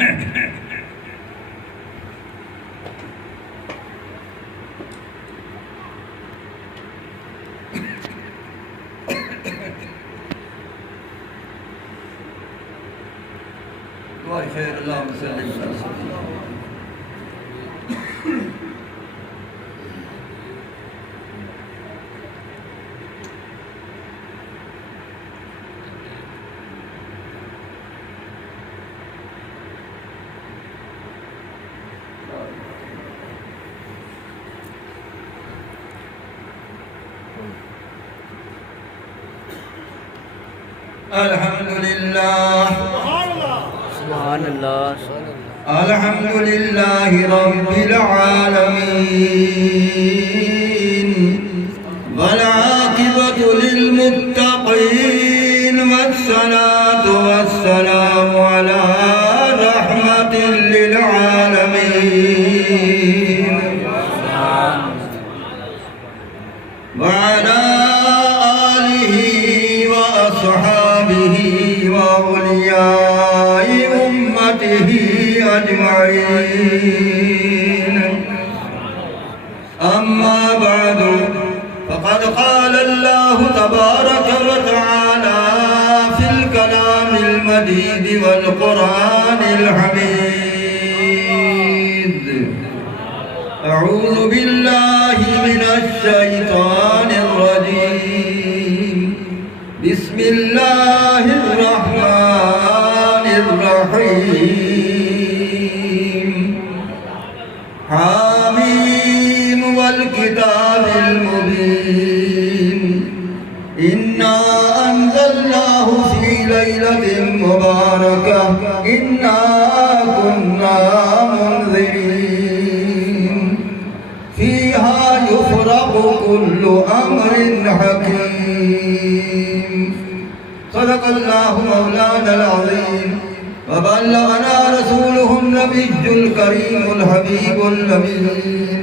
دعا خیر اللہم صلی اللہ علیہ وسلم. الحمدللہ سبحان اللہ. الحمدللہ رب العالمین والعاقبۃ للمتقین والصلاة والسلام علی رحمت للعالمین وعلی وأصحابه وأولياء أمته أجمعين. أما بعد فقد قال الله تبارك وتعالى في الكلام المجيد والقرآن الحميد: أعوذ بالله من الشيطان الرجيم. بسم الله الرحمن الرحيم. حاميم والكتاب المبين. إنا أنزلناه في ليلة مباركة إنا كنا منذرين فيها يفرق كل أمر حكيم. صدق الله مولانا العظيم وبلغنا رسوله النبي الكريم الحبيب الأمين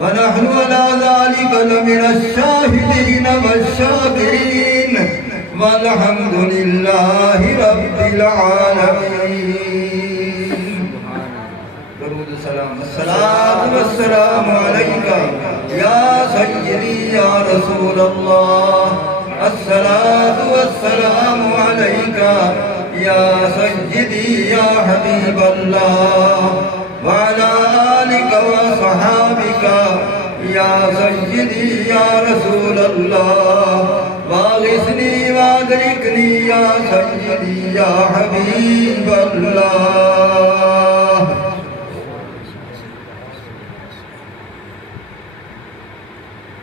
ونحن على ذلك لمن الشاهدين والشاكرين والحمد لله رب العالمين. درود السلام الصلاة والسلام عليك يا سيدي يا رسول الله. الصلاة والسلام عليك يا سيدي يا حبيب الله وعلى آلك وصحابك يا سيدي يا رسول الله. واغثني وادركني يا سيدي يا حبيب الله.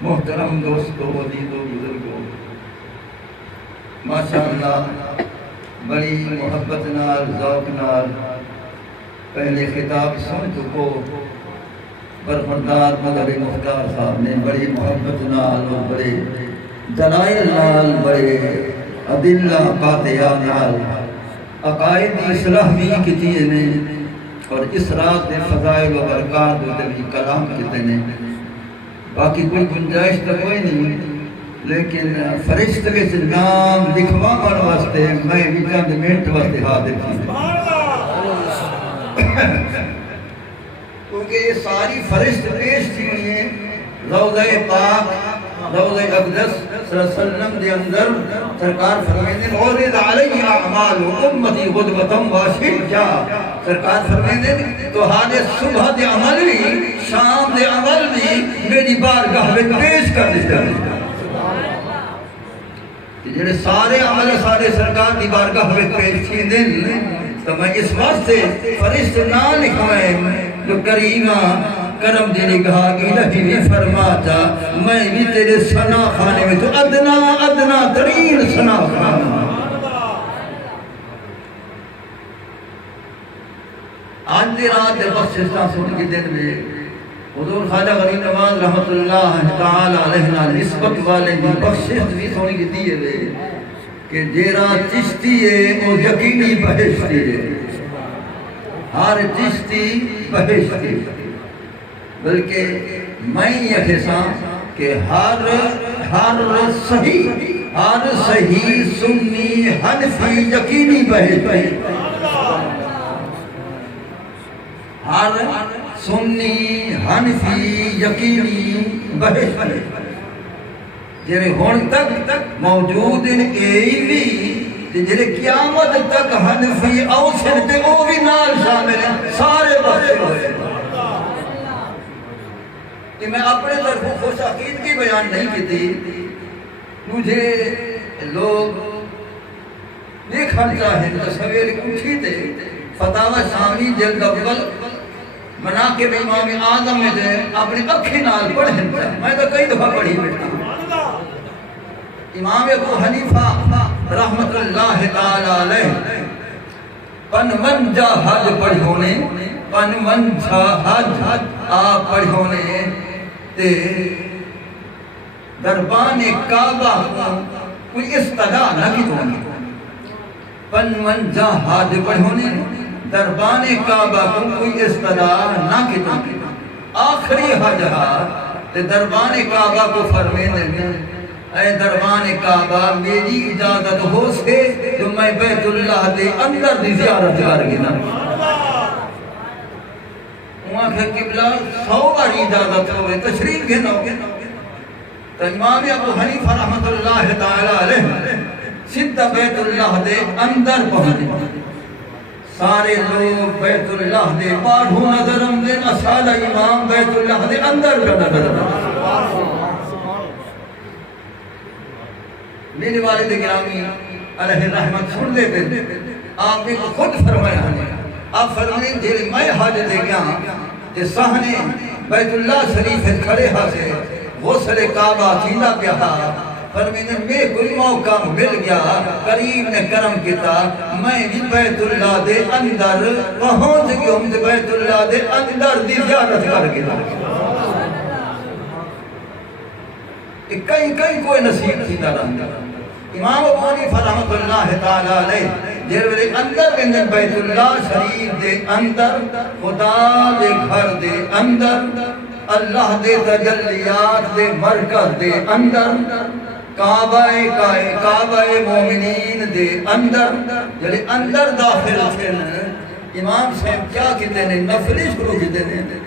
محترم دوستو، عزیزو، بزرگو، ماشاءاللہ بڑی محبت نال ذوق نال پہلے خطاب سن چکو. برخوردار مدری مختار صاحب نے بڑی محبت نال اور بڑے دلائل نال بڑے ادلہ قاطعہ نال عقائد کی اصلاح بھی کیتی نے اور اس رات کے فضائل و برکات تے بھی کلام کیتے نے. باقی کوئی گنجائش تو کوئی نہیں، لیکن فرشت کے نام لکھوا پر واسطے میں بھی چند منٹ واسطے حاضر تھی، کیونکہ یہ ساری فرشت پیش تھی ہوئی ہیں روضہ پاک، روضہ اقدس صلی اللہ علیہ وسلم دے اندر. سرکار فرمائیں عورض علیہ اعمال امتی غدوۃ واشجا. سرکار فرمائیں تو حال صبح دے عمل بھی شام دے عمل بھی میری بارگاہ میں پیش کر دیتا ہے. جڑے سارے عمل سارے سرکار دی بارگاہ میں پیش کیندے تو میں اس واسطے فرشت نہ لکھوائیں جو کریمہ کرم دی نگاہ کی الہی نے فرماتا میں بھی تیرے ثنا خانے میں تو ادنا ادنا ترین ثنا خانہ. آج دی رات دے بخششاں سن کے دن میں حضور خواجہ غریب نواز رحمت اللہ تعالی علیہ نسبت والے دی بخشش بھی سونی کی دیئے لے کہ جیرا چشتی ہے وہ یقینی بہشتی ہے. ہر چشتی بہشتی ہے، بلکہ میں یہ کہساں کہ ہر صحیح سنی حنفی یقینی بہشتی. ہر سنی حنفی یقینی بہشت جڑے ہن تک موجود ہیں بھی جڑے قیامت تک حنفی اوسن تے او بھی نال شامل ہیں سارے بخشے ہوئے کہ میں اپنے طرف خوش عقیدگی بیان نہیں کی تھی مجھے لوگ دیکھنا چاہیں تو سویر اٹھی تھے فتاوی شامی جلد اول مناقب امام اعظم میں سے اپنی اکھی نال پڑھیں میں تو کئی دفعہ پڑھی بیٹھا امام ابو حنیفہ رحمت اللہ تعالی علیہ پنونجا حج پڑھونے پنونجا حج آپ پڑھونے تے دربان کعبہ کوئی استدعا نہ کی دونی پنونجا حج پڑھونے دربان کعبہ کوئی استدعا نہ کی دونی آخری حج تے دربان کعبہ کو فرمینے میں اے دربان کعبہ میری اجازت ہو سے جو میں بیت اللہ دے اندر دی زیارت کر گنا وہاں کہ قبلہ 100 بار اجازت ہوئے تشریف گھنا تو امام ابو حنیفہ رحمت اللہ تعالی علیہ سدھا بیت اللہ دے اندر پہنچے سارے لوگ بیت اللہ دے پاڑھو نظرم دے اسال امام بیت اللہ دے اندر نظر میرے والد گرامی علیہ رحمت سن دے پہ آپ نے خود فرمایا آپ فرمائیں جیلے میں حج دے گیا کہ سہنے بیت اللہ شریف کھڑے حاصل غسل کعبہ تھینا پیا فرمائیں میں کوئی موقع مل گیا کریم نے کرم کیتا میں بھی بیت اللہ دے اندر پہنچ گیا ہوں بیت اللہ دے اندر دی زیارت کر گیا کئی کوئی نصیب تھی نہ رہا امام ابو حنیفہ رحمت اللہ تعالی علیہ جیرے اندر اندر بیت اللہ شریف دے اندر خدا دے گھر دے اندر اللہ دے تجلیات دے مرکز دے اندر کعبہ مومنین دے اندر جیرے اندر داخل تھے امام صاحب کیا کہتے ہیں نفلی شروع کہتے ہیں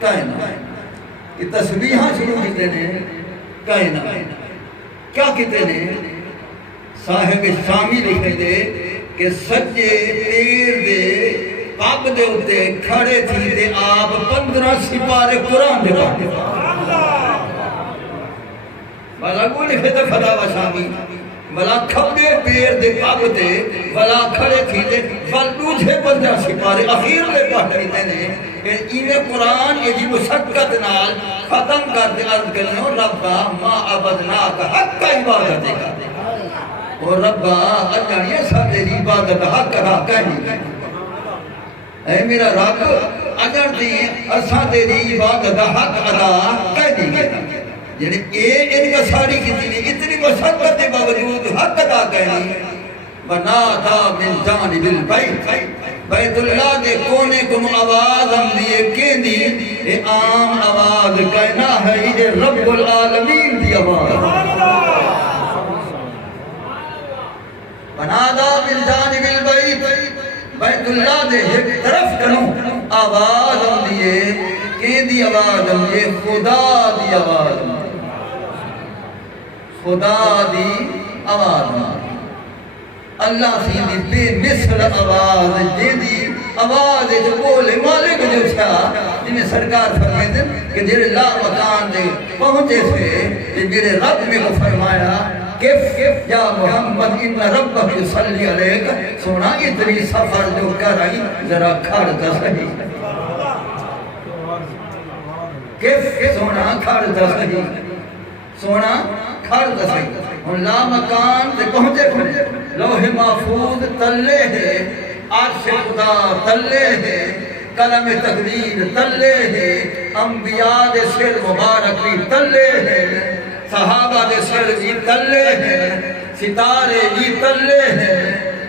کائنہ کہ تسبیحاں شروع کہتے ہیں کائنہ کیا کہتے ہیں صاحب شامی لکھے دے کہ سجے پیر دے پاک دے ہوتے کھڑے تھی دے آپ 15 سپارے قرآن دے پاتے بلا کو لکھے دے فتاوی شامی بلا کھبے پیر دے پاک دے بلا کھڑے تھی دے بل دوجھے 15 سپارے اخیر دے پاتے ہیں ایوے قرآن یہ جی مشکت نال ختم کر دے عرض کرنے ربا ما عبدناک حق عبادت کا اور ربا اجانیے سا تیری عبادت حق رہا کہنی اے میرا رب اجان دیئے ارسا تیری عبادت حق ادا کہنی یعنی ان کا ساری کتنی اتنی مشکت کے باوجود حق ادا کہنی بناتا من جانب البیت بیت اللہ دے کونے کو آواز ہم دیئے کہیں دی یہ عام آواز کہنا ہے یہ رب العالمین دی آواز بنادا من جانب البیت بیت اللہ دے ایک طرف کنو آواز ہم دیئے کہیں دی آواز ہم دیئے خدا دی آواز خدا دی آواز اللہ سیدھی بے مثل آواز جیدی آواز جو بولے مالک جو چھا جنہیں سرکار فرمائے دیں کہ جیرے لا مکان دے پہنچے سے جیرے رب میں کو فرمایا کف یا محمد ان ربک صلی علیک سونا اتنی سفر جو کرائی ذرا کھڑ دا صحیح کف سونا کھڑ دا صحیح سونا کھڑ دا صحیح اور لا مکان سے پہنچے لوح محفوظ تلے ہے عرش خدا تلے ہے قلم تقدیر تلے ہے انبیاء دے سر مبارک بھی تلے ہے صحابہ دے سر بھی تلے ہے ستارے بھی تلے ہے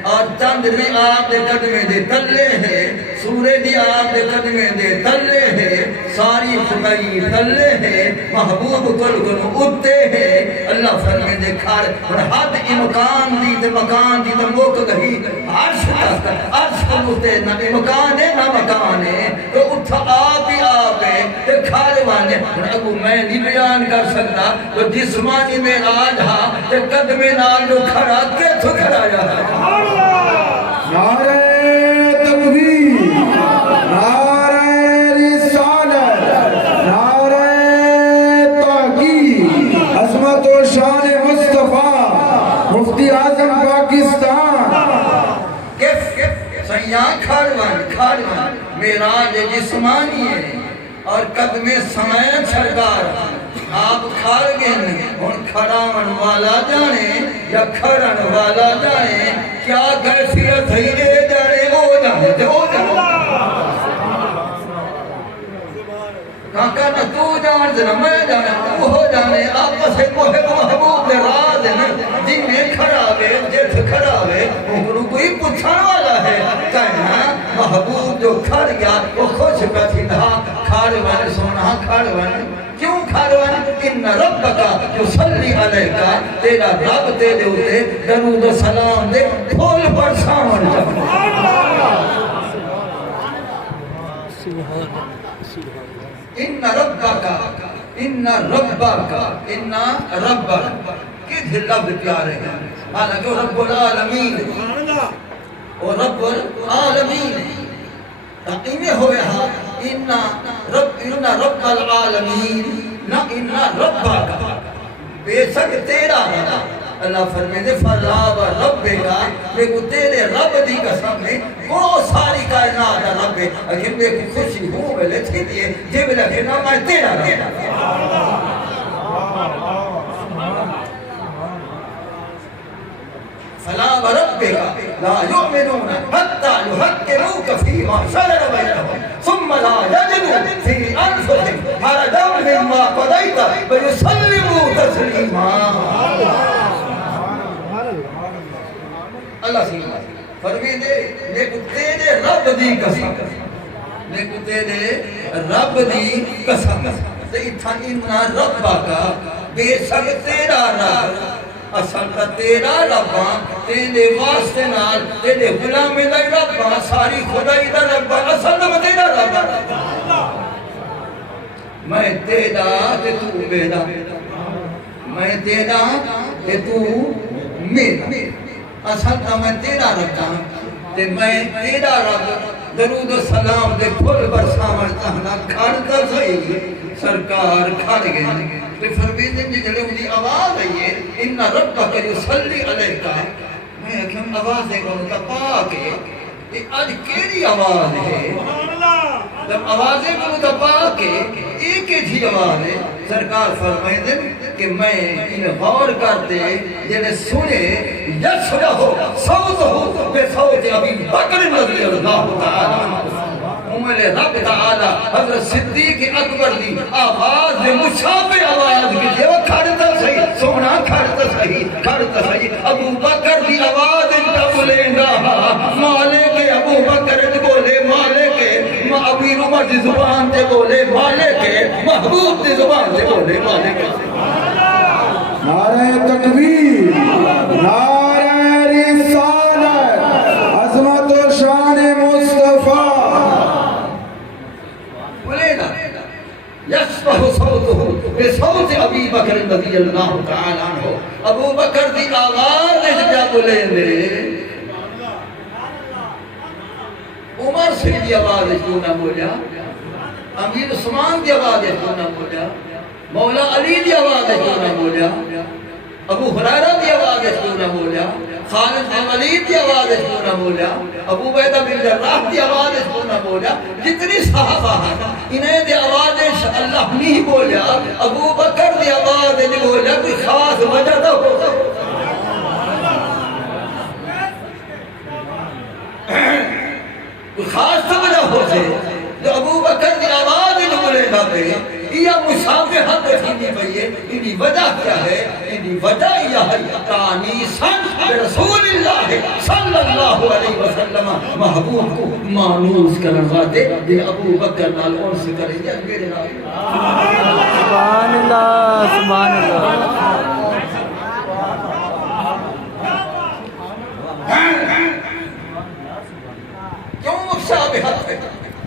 اور چند بھی آپ دے قدمے دے تلے ہے سورے بھی آپ دے قدمے دے تلے ہے ساری خدائی تلے ہے محبوب کل اتے ہے اللہ اللہ فرمے دے کھار اور حد امکان دی تے مکان دی تے موک گئی عرش تک عرش کنوتے نہ امکان ہے نہ مکان ہے تو اتھا آپ ہی آپ ہے تے کھار وانے اگو میں نہیں بیان کر سکتا تو جسمانی میں آج ہاں تے قدم نال جو کھڑا کے تو کھڑا جا نعرہ تکبیر، نعرہ رسالت، نعرہ تحقیق، عظمت و شان مصطفیٰ، مفتی اعظم پاکستان۔ سیاں کھاڑوان میراج جسمانی ہے اور قدم سمین سرکار آپ کھاڑ گئے ہن کھڑاون والا جانے یا کھڑن والا جانے کیا کیفیت ہے یہ جانے وہ جانے کہاں نہ تو جان دینا میں جانا وہ ہو جانے آپس ہے محب محبوب دے راز ہے جن میں کھڑا ہوئے جیت کھڑا ہوئے انہوں کوئی پچھان والا ہے کہنا محبوب جو کھڑ گیا وہ خوش کا تھی نہا کھاڑوان سونا کھاڑوان کیوں کھاڑوان ان ربکا جو صلی علیکہ تیرا رب تیرے ہوتے درود و سلام دے پھول پر سامن جا ان ربک کدھ لفظ پیارے ہیں حالانکہ وہ رب العالمین وہ رب العالمین تقیمیں ہوئے ہاں ان رب العالمین نہ ان ربک بے شک تیرا ہے اللہ فرمائے دے فَلَّا وَرَبِّكَ لیکن تیرے رب دی قسم ہے وہ ساری کائنات رب ہے لیکن میں خوشی ہوں میں لیتے دیئے جب لگے نا میں تیرا رب فَلَا وَرَبِّكَ لَا يُؤْمِنُونَ حَتَّى يُحَكِّمُوكَ فِيمَا شَجَرَ بَيْنَهُمْ ثُمَّ لَا يَجِدُوا فِي أَنفُسِهِمْ حَرَجًا مِّمَّا قَضَيْتَ وَيُسَلِّمُوا تَسْلِيمًا اللہ سنگا فرمی دے لیکن تیرے رب دی قسم لیکن تیرے رب دی قسم تیتھا انہا ربا کا بے شک تیرا رب اصل کا تیرا ربا تیرے واسطے نال تیرے غلامی دا ربا ساری خدای دا ربا اصل دا تیرا ربا میں تیرا تے تو میرا میں تیرا تے تو میرا اصل کا میں تیرا رکھا تے میں تیرا رب درود و سلام دے پھول برسامن تہنا کھڑتا سہی سرکار کھڑ گئے تے فرمید جی جلے مجھے آواز ہے ان ربک یصلی علیکہ میں اکھم آواز ہے کہ پاکے یہ آج کیری آواز ہے جب آوازیں کو دبا کے ایک ہی آواز ہے سرکار فرمائے دیں کہ میں ان غور کرتے جنہیں سنے یشبہ صوتہ بے صوت ابی بکر رضی اللہ تعالی عمر رب تعالی حضرت صدیق اکبر دی آواز میں مشابہ آواز کی جو کھڑتا صحیح سونا کھڑتا صحیح ابو بکر دی آواز انتا بولیں گا مالک ابو بکر بولے مالک امیر عمر دی زبان تے بولے مالک محبوب دی زبان تے بولے مالک نعرہ تکبیر، نعرہ رسالت، عظمت و شان مصطفیٰ بولے نا یشبہ صوتہ بصوت ابی بکر رضی اللہ تعالی عنہ ابو بکر دی آواز جا بولے دے عمر سے دی آواز کیوں نہ بولا امیر عثمان دی آواز کیوں نہ بولا مولا علی دی آواز کیوں نہ بولا ابو ہریرہ دی آواز کیوں نہ بولا خالد بن ولید دی آواز کیوں نہ بولا ابو عبیدہ بن جراح دی آواز کیوں نہ بولا جتنی صحابہ ہیں انہیں دی آواز اللہ نہیں بولا ابو بکر دی آواز نہیں بولا کوئی خاص وجہ نہ ہو کوئی خاص وجہ ہو سے جو ابو بکر دی آواز نہیں بولے گا پہ یہ مشابہت دیکھنی پہیے انہی وجہ کیا ہے انہی وجہ یہ ہے تانیساً رسول اللہ صلی اللہ علیہ وسلم محبوب کو مانوس کرن واتے دے ابو بکر نال انس کریں گے میرے نال سبحان اللہ سبحان اللہ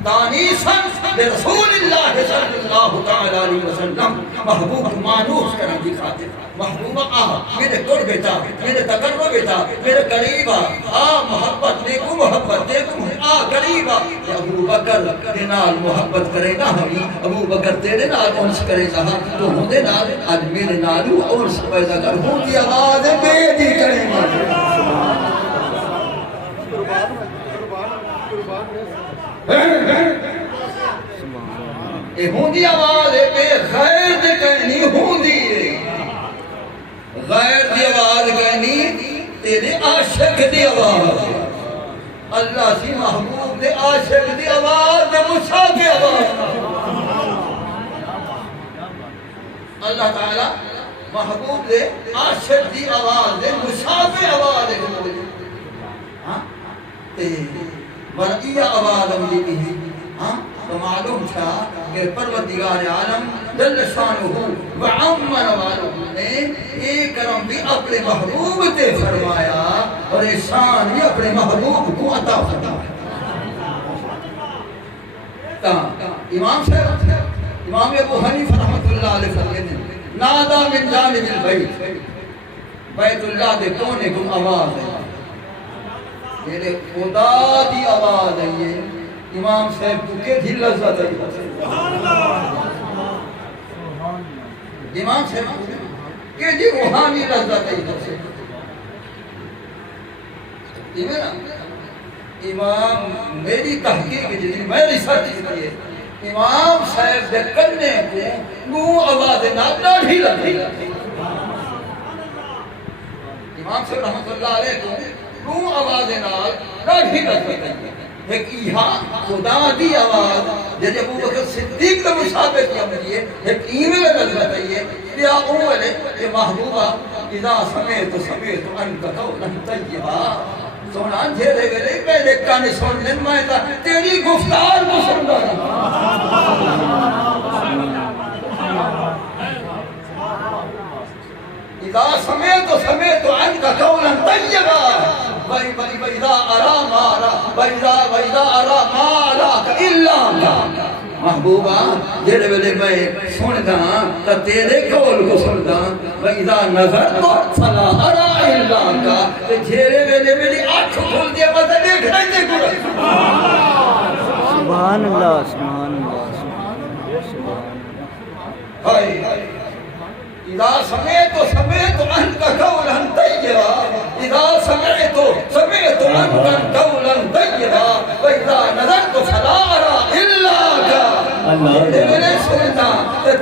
تانیساً برسول اللہ صلی اللہ تعالیٰ علیہ وسلم محبوب مانوس کرنے کی خاطر محبوبہ میرے قرب تا میرے تقرب تا میرے قریبہ محبت دیکھو محبت دیکھو قریبہ ابو بکر کے نال محبت کرے گا ہمیں ابو بکر تیرے نال انس کرے گا تو ہوں دے نال آج میرے نالو انس پیدا کر ہوں کی آواز بے دی کرے گا ہوں دی آواز بے غیر دے کہنی ہوں دی غیر دی آواز کہنی تیرے عاشق دی آواز اللہ سی محبوب دے عاشق دی آواز دے مصحف دی آواز اللہ تعالیٰ محبوب دے عاشق دی آواز دے مصحف دی آواز دے مرئی آواز املی کی تو معلوم تھا کہ پروردگار عالم جل شانہ وعم نوالہ نے ایک کرم بھی اپنے محبوب تے فرمایا اور احسان بھی اپنے محبوب کو عطا فرمایا امام صاحب امام ابو حنیفہ رحمۃ اللہ علیہ فرماتے ہیں نادا من جانب البیت بیت اللہ دے کونے کو آواز ہے میرے خدا دی آواز ہے یہ امام صاحب کو کہ دل لذت ہے امام صاحب کہ جی روحانی لذت ہے امام میری تحقیق جنہی میں ریسرچ کی ہے امام صاحب دے کرنے کو نو آواز ناکنا بھی لگی امام صاحب رحمت اللہ علیہ کو نو آواز ناکنا بھی لگی ایک یہاں خدا دی آواز جیسے ابو بکر صدیق کا مشابہ کیا مجھے ایک ایمیل نظرت ہے یہ اول ہے کہ محبوبہ اذا سمیت انت قولا طیبا سونا جھیرے گلے پہلے کانے سن لن میں تا تیری گفتار کو سن رہا اذا سمیت انت قولا طیبا وَإِذَا أَرَى مَا لَاكَ إِلَّا محبوبہ جیڑے ویلے میں سندا تا تیرے قول کو سندا وَإِذَا نَظَرْتُ فَلَا أَرَى إِلَّا جیڑے ویلے میری آنکھ کھول دیا بس دیکھ نہیں دیکھو سبحان اللہ سبحان اللہ اذا سمعت انت قولا طیبا اذا سمعت انت قولا طیبا واذا نظرت فلا ارى الا میں سنتا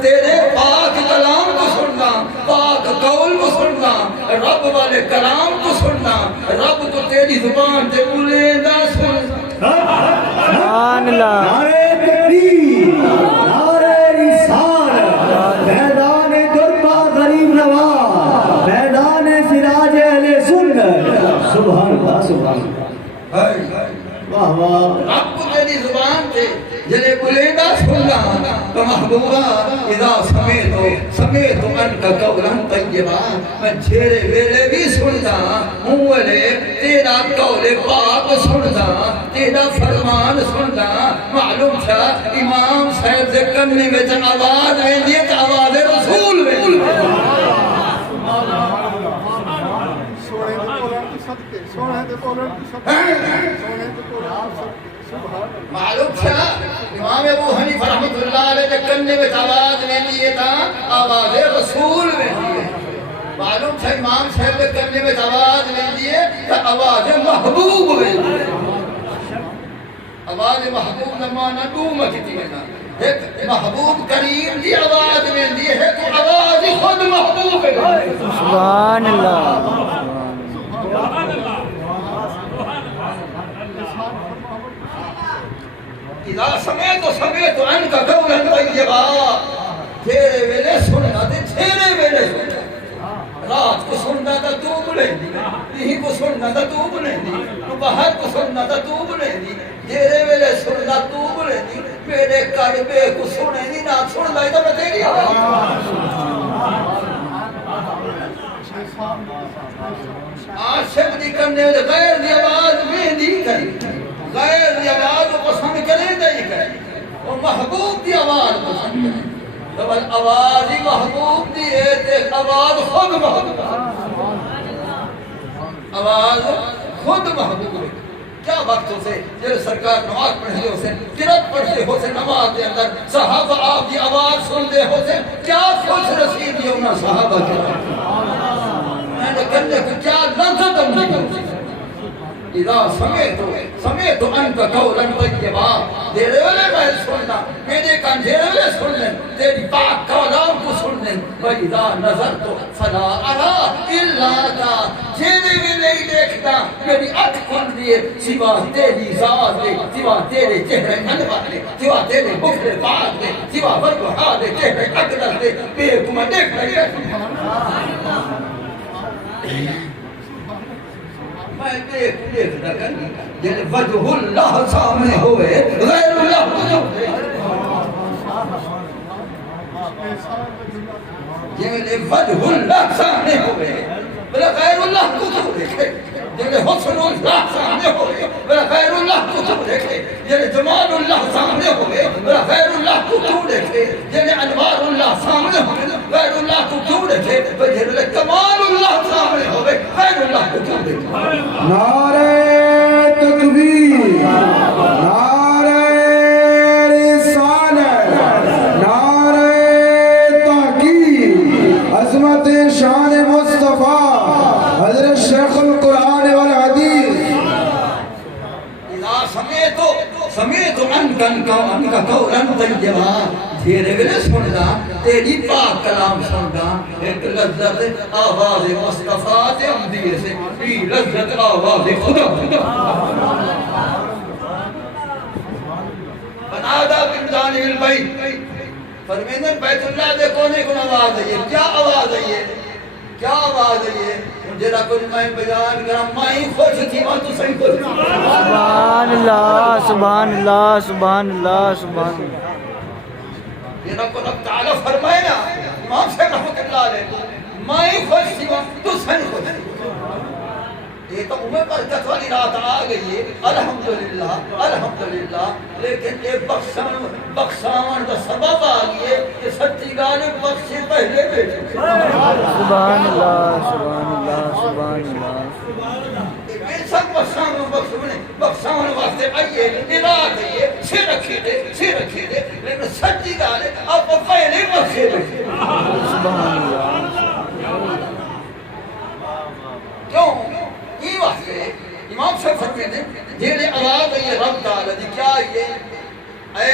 تیرے پاک کلام کو سننا پاک قول کو سننا رب والے کلام کو سننا رب کو تیری زبان تے بولے نہ سن سبحان اللہ نعرہ تکبیر نعرہ رسالت میدان دربا غریب نواز میدان سراج اہل سنت سبحان اللہ سبحان اللہ واہ واہ رب کو تیری زبان تے جلے بلیندہ سننا تو محبوبہ اذا سمیت انت قولا طیبا میں جھیرے ویلے بھی سننا اولے تیرا قول پاک سننا تیرا فرمان سننا معلوم تھا امام صاحب سے کرنے میں جن آواز میں دیت آواز رسول میں معلوم تھا امام ابو حنیفہ رحمت اللہ علیہ نے کرنے میں آواز میں لیے تھا آواز رسول میں لیے معلوم تھا امام صاحب نے کرنے میں آواز میں لیے تھا آواز محبوب میں لیے آواز محبوب نمانا دوم کتی میں ایک محبوب کریم دی آواز میں لیے ہے تو آواز خود محبوب ہے سبحان اللہ اذا سمیت انت قولا طیبا تیرے ویلے سننا تے تیرے ویلے سننا رات کو سننا تا تو بلے دی یہی کو سننا تا تو بلے دی باہر کو سننا تا تو بلے دی تیرے ویلے سننا تو بلے دی میرے قلبے کو سنے دی نہ سننا ہے تو میں تیری آواز عاشق دی کرنے غیر دی آواز میں دی کری غیر دی آواز کو پسند کرے دائی کر محبوب کی آواز پسند کریں تو آواز ہی محبوب دی ہے تے آواز خود محبوب آواز خود محبوب ہے کیا وقت ہو سے جب سرکار نماز پڑھتے ہو سے قرات پڑھتے ہو سے نماز کے اندر صحابہ آپ کی آواز سنتے ہو سے کیا خوش نصیب یہ انہاں صحابہ کے میں نے کہنے کو کیا لذت ہم نے اذا سمیت انت قولا طیبا تیرے والے میں سننا میرے کان تیرے والے سن لیں تیری پاک کلام کو سن لیں وَإِذَا نَظَرْتُ فَلَا أَرَىٰ إِلَّا كَ جینے بھی نہیں دیکھتا میری اکھ کھل دیئے سوا تیری ذات دے سوا تیرے چہرے انوار دے سوا تیرے بکر پاک دے سوا برگوہا دے چہرے اقدر دے بے حکومت دیکھ رہے میں دیکھ رکھا جنہیں وجہ اللہ سامنے ہوئے غیر اللہ کو جنہیں وجہ اللہ سامنے ہوئے بلا غیر اللہ کو تو دیکھے جنہیں حسن اللہ سامنے ہوئے بلا غیر اللہ کو تو دیکھے جنہیں جمال اللہ سامنے ہوئے بلا غیر اللہ کو تو دیکھے جنہیں انوار اللہ سامنے ہوئے غیر اللہ کو تو دیکھے جنہیں کمال اللہ سامنے ہوئے غیر اللہ کو تو دیکھے نعرہ تکبیر نعرہ رسالت نعرہ تحقیق عظمت شان مصطفیٰ حضرت شیخ القرآن والحدیث سمیت انکا قولا طیبا دھیرے ویلے سندا تیری پاک کلام سندا ایک لذت آواز مصطفیٰ تے امدیے سے ای لذت آواز خدا فنادا من جانب البیت فرمیدن بیت اللہ دے کونے کن آواز ہے کیا آواز ہے یہ کیا آواز ہے یہ جیرا کچھ میں بیان کرم مائیں خوش تھی وہاں تو صحیح خوش سبحان اللہ سبحان اللہ سبحان اللہ سبحان اللہ جیرا کو رب تعالیٰ فرمائے نا امام سے رحمت اللہ علیہ مائیں خوش تھی وہاں تو صحیح خوش یہ تو عمر برکت والی رات آ گئی ہے الحمدللہ لیکن یہ بخشاون کا سبب آ گئی ہے کہ سچی گانے بخشے پہلے بیٹھے سبحان اللہ سبحان اللہ سبحان اللہ بے شک بخشاون واسطے آئیے اراد آئیے سے رکھے دے لیکن سچی گانے آپ پہلے بخشے بیٹھے سبحان اللہ کیوں یہ واسطے امام سے فرمے نے جنہیں آواز ہے یہ رب تعالیٰ دی کیا یہ اے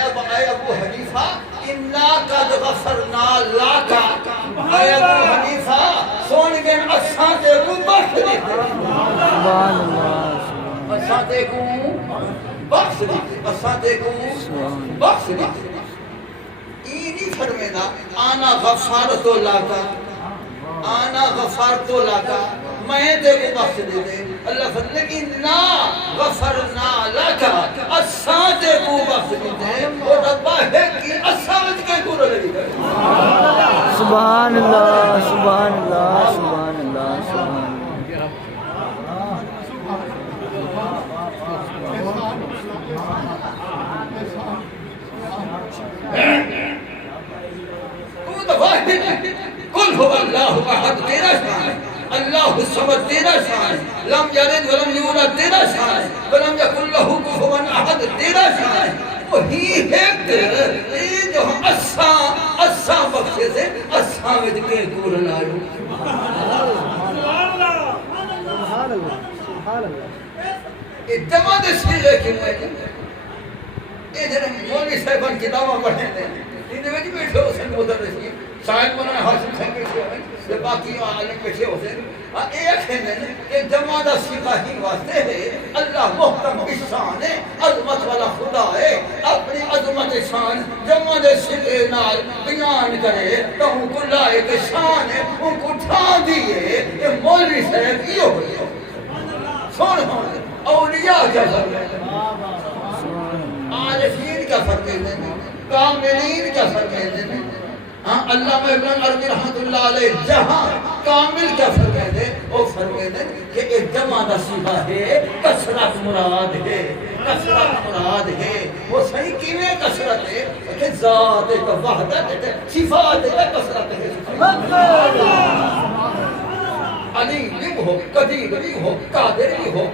ابو حنیفہ اِنَّا قَدْ غَفَرْنَا لَكَ اے ابو حنیفہ سونگیں اساں تے کو بخش دیتے سبحان اللہ اساں تے کو بخش دیتے اساں تے کو بخش دیتے یہ نہیں فرمے نا آنا غفارت لَكَ آنا غفارت لَكَ میں تے کو بخش دیتے اللہ فرمائے کہ نا غفرنا لکا اساں تے کو بخش دیتے اور ربا ہے کہ اساں کے کو لگی سبحان اللہ سبحان اللہ سبحان اللہ سبحان قل هو اللہ احد تیرا شان ہے اللہ الصمد تیرا شان ہے لم یلد ولم یولد تیرا شان ہے ولم یکن لہ کفوا احد تیرا شان ہے وہی ہے کہ جو اساں بخشے سے اساں وچ کے کول لایو سبحان اللہ یہ جمع دے سیلے کی میں یہ جنہیں مولوی صاحبان کتاباں پڑھے تھے انہیں وچ بیٹھے ہو سن مدرس کی شاید مولانا حاصل خان بیٹھے ہوئے یہ باقی عالم بیٹھے ہوتے ہیں ایک ہے کہ جمع دا سپاہی واسطے ہے اللہ محترم کی شان ہے عظمت والا خدا ہے اپنی عظمت شان جمع دے سلے نال بیان کرے تو ان کو لائق شان ہے ان کو ٹھا دیئے یہ مولوی صاحب یہ ہوئی سن اولیاء کیا فرق عارفین کیا فرق ہے کاملین کیا فرق ہے علامہ ابن عربی رحمت اللہ علیہ جہاں کامل کیا فرمائے دے وہ فرمائے دے کہ ایک جمع نصیبہ ہے کثرت مراد ہے کثرت مراد ہے وہ صحیح کیویں کثرت ہے کہ ذات کا وحدت ہے صفات کا کثرت ہے علیم بھی ہو قدیر بھی ہو قادر بھی ہو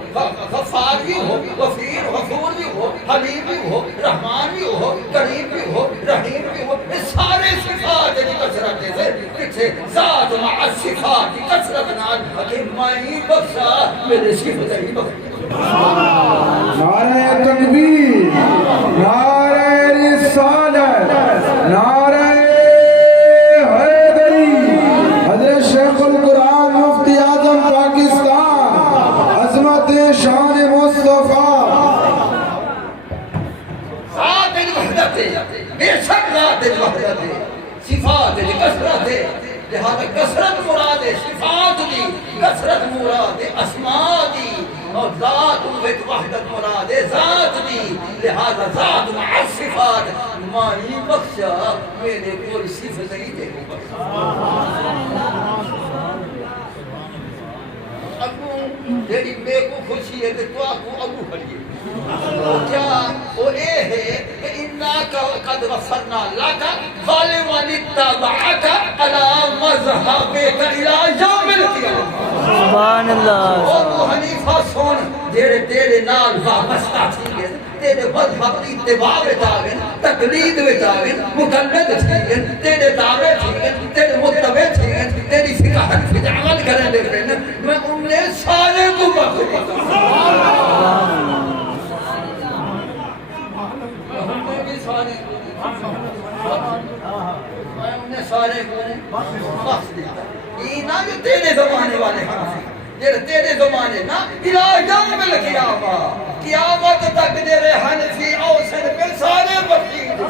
غفار بھی ہو غفیر غفور بھی ہو حلیم بھی ہو رحمان بھی ہو کریم بھی ہو رحیم بھی ہو یہ سارے صفات کی کثرت سے پیچھے ذات مع صفات کی کثرت نال کہ میں بخشا میرے صفت ہی بخشا نعرہ تکبیر نعرہ رسالت نعرہ حیدری حضرت شیخ القرآن مفتی اعظم پاکستان عظمت شان مصطفیٰ ذات الوحدت بے شک ذات الوحدت صفات کی کثرت ہے لہذا کثرت مراد ہے صفات دی کثرت مراد ہے اسماء دی اور ذات وحدت مراد ہے ذات دی لہذا ذات مع صفات مائی بخشا میرے کوئی صفت نہیں دے بخشا ابو جیڑی میں کو خوشی ہے تو آپ کو ابو کھڑیے کیا وہ اے ہے کہ انکا قد غفرنا لکا ظالمان اتبعکا علی مذہبک الى یوم القیامہ سبحان اللہ ابو حنیفہ سن جیڑے تیرے نال وابستہ تھی گئے تیرے مذہب کی اتباع وچ آ گئے تقلید وچ آ گئے مقلد تھی گئے تیرے دعوے تھی گئے تیرے متبع تھی گئے تیری فقہ حنفی تے عمل کرنے دے پھر میں انہیں سارے کو بخشتا میں انہیں سارے کو بخش دیتا یہ نہ جو تیرے زمانے والے حنفی تیرے زمانے نا الہ یوم القیامہ قیامت تک تیرے حنفی اوسط پہ سارے بخشید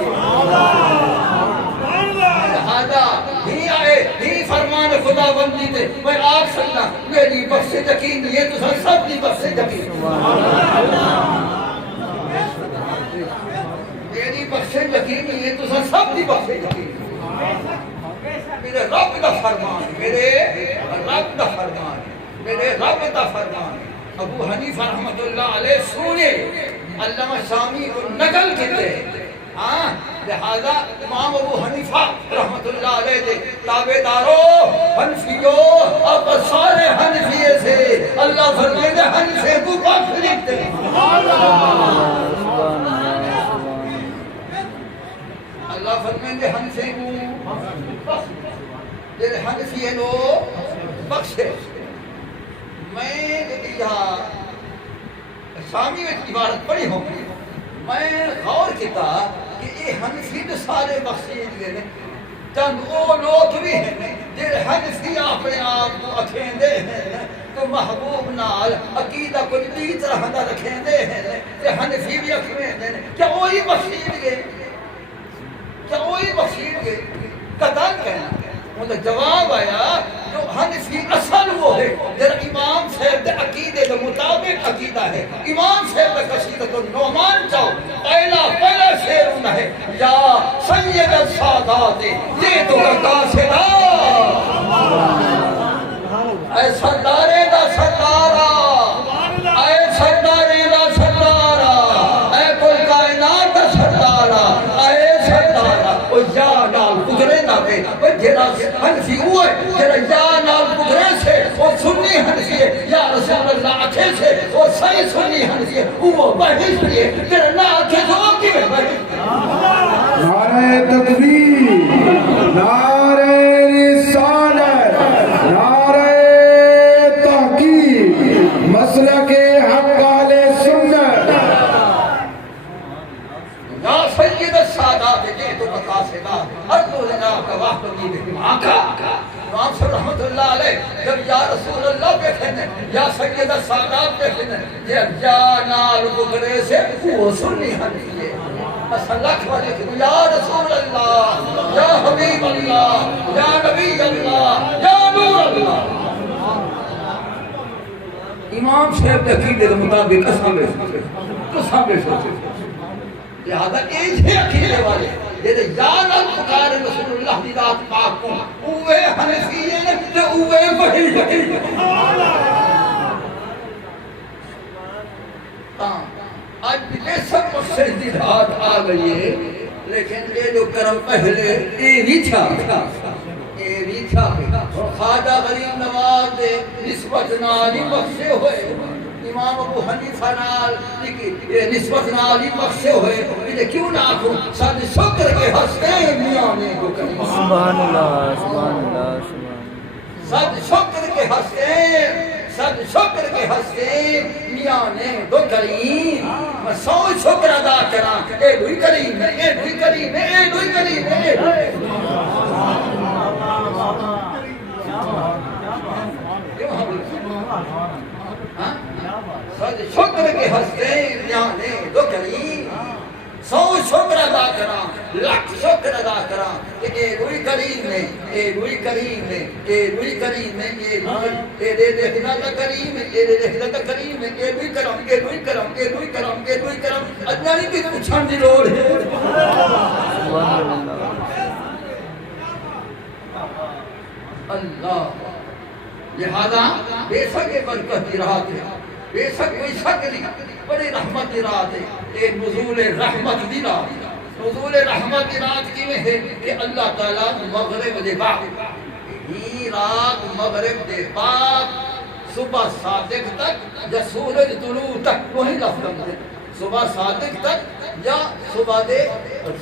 لہذا ہی آئے ہی فرمان خدا بندی دے میں آگ سکتا میری بخش یقین یہ تو سب کی بخش یقین میری بخش یقین یہ تو سب کی بخش یقین میرے رب کا فرمان میرے رب کا فرمان میرے رب کا فرمان ابو حنیفہ رحمت اللہ علیہ سونے علامہ شامی کو نقل کیتے ہاں لہذا امام ابو حنیفہ رحمت اللہ علیہ دے تابعدارو حنفیو اب سارے حنفیے سے اللہ فرمائے دے حنفی کو بخش لکھتے اللہ فرمائے دے حنفی کو بخش جیسے حنفیے نو بخشے میں شامی میں عبارت پڑھی ہوں میں غور کیتا کہ یہ حنفی نے سارے بخشید گئے چند وہ لوگ بھی ہیں جن حنفی اپنے آپ کو اکھیندے ہیں تو محبوب نال عقیدہ کو بھی طرح دا رکھیندے ہیں کہ حنفی بھی اکھیندے ہیں کیا وہی بخشید گئے کیا وہی بخشید گئے قتل کہنا وہ جواب آیا جو حنفی اصل وہ ہے جب امام صاحب دے عقیدے کے مطابق عقیدہ ہے امام صاحب کا قصیدہ تو نعمان چاہو پہلا شعر ہونا ہے یا سید السادات یہ تو قاصدہ اے سردارے دا سردارا اے سردارے دا سردارا اے کوئی کائنات دا سردارا اے سردارا او یا نال گزرے نہ پہ جیڑا حنفی ہوئے جیڑا یا نال گزرے سے وہ سنی حنفی ہے یا رسول اللہ آکھے سے وہ صحیح سنی حنفی ہے وہ بحث ہے جیڑا نہ آکھے سے وہ کی بحث نعرہ تکبیر نعرہ رسالت نعرہ تحقیق مسلک حق اہل سنت یا سید السادات جئت مقاصدا ارجو لنا کا واقعی بہماکا امام صاحب رحمت اللہ علیہ جب یا رسول اللہ پہ کہنے یا سید السادات پہ کہنے یا نال گزرے سے وہ سنی حنفی ہے مسلک والے کہنے یا رسول اللہ یا حبیب اللہ یا نبی اللہ یا نور اللہ امام صاحب کے عقیدے کے مطابق قسم بے سوچے لہذا ایج ہے عقیدے والے جیسے یاد پکار رسول اللہ کی ذات پاک کو اوے حنفی ہے تو اوے وحی یقین آج بھی گئیے لیکن یہ جو کرم پہلے یہ بھی تھا خواجہ غریب نواز دے نسبت نالی بخشے ہوئے امام ابو حنیفہ نال یہ نسبت نالی بخشے ہوئے یہ کیوں نہ آکھوں سب شکر کے ہستے میاں نے جو کریم سبحان اللہ سبحان اللہ سب شکر کے ہستے میاں نے دو کریم میں سو شکر ادا کرا اے دوئی کریم اے دوئی کریم اے دوئی کریم اے سد شکر کے ہستے میاں نے دو کریم سو شکر ادا کرا لاکھ شکر ادا کرا کہ اے روئی کریم نے اے روئی کریم نے اے روئی کریم نے اے دے دیکھنا تا کریم اے دے دیکھنا تا کریم اے روئی کرم اے روئی کرم اے روئی کرم اے روئی کرم اجنانی کی پوچھان دی لوڑ ہے اللہ لہذا بے شک برکت دی رات ہے بے شک کوئی شک نہیں بڑی رحمت دی رات ہے ایک نزول رحمت دی رات نزول رحمت دی رات کی میں ہے کہ اللہ تعالیٰ مغرب دے بعد ہی رات مغرب دے بعد صبح صادق تک یا سورج طلوع تک وہی لفظ ہے صبح صادق تک یا صبح دے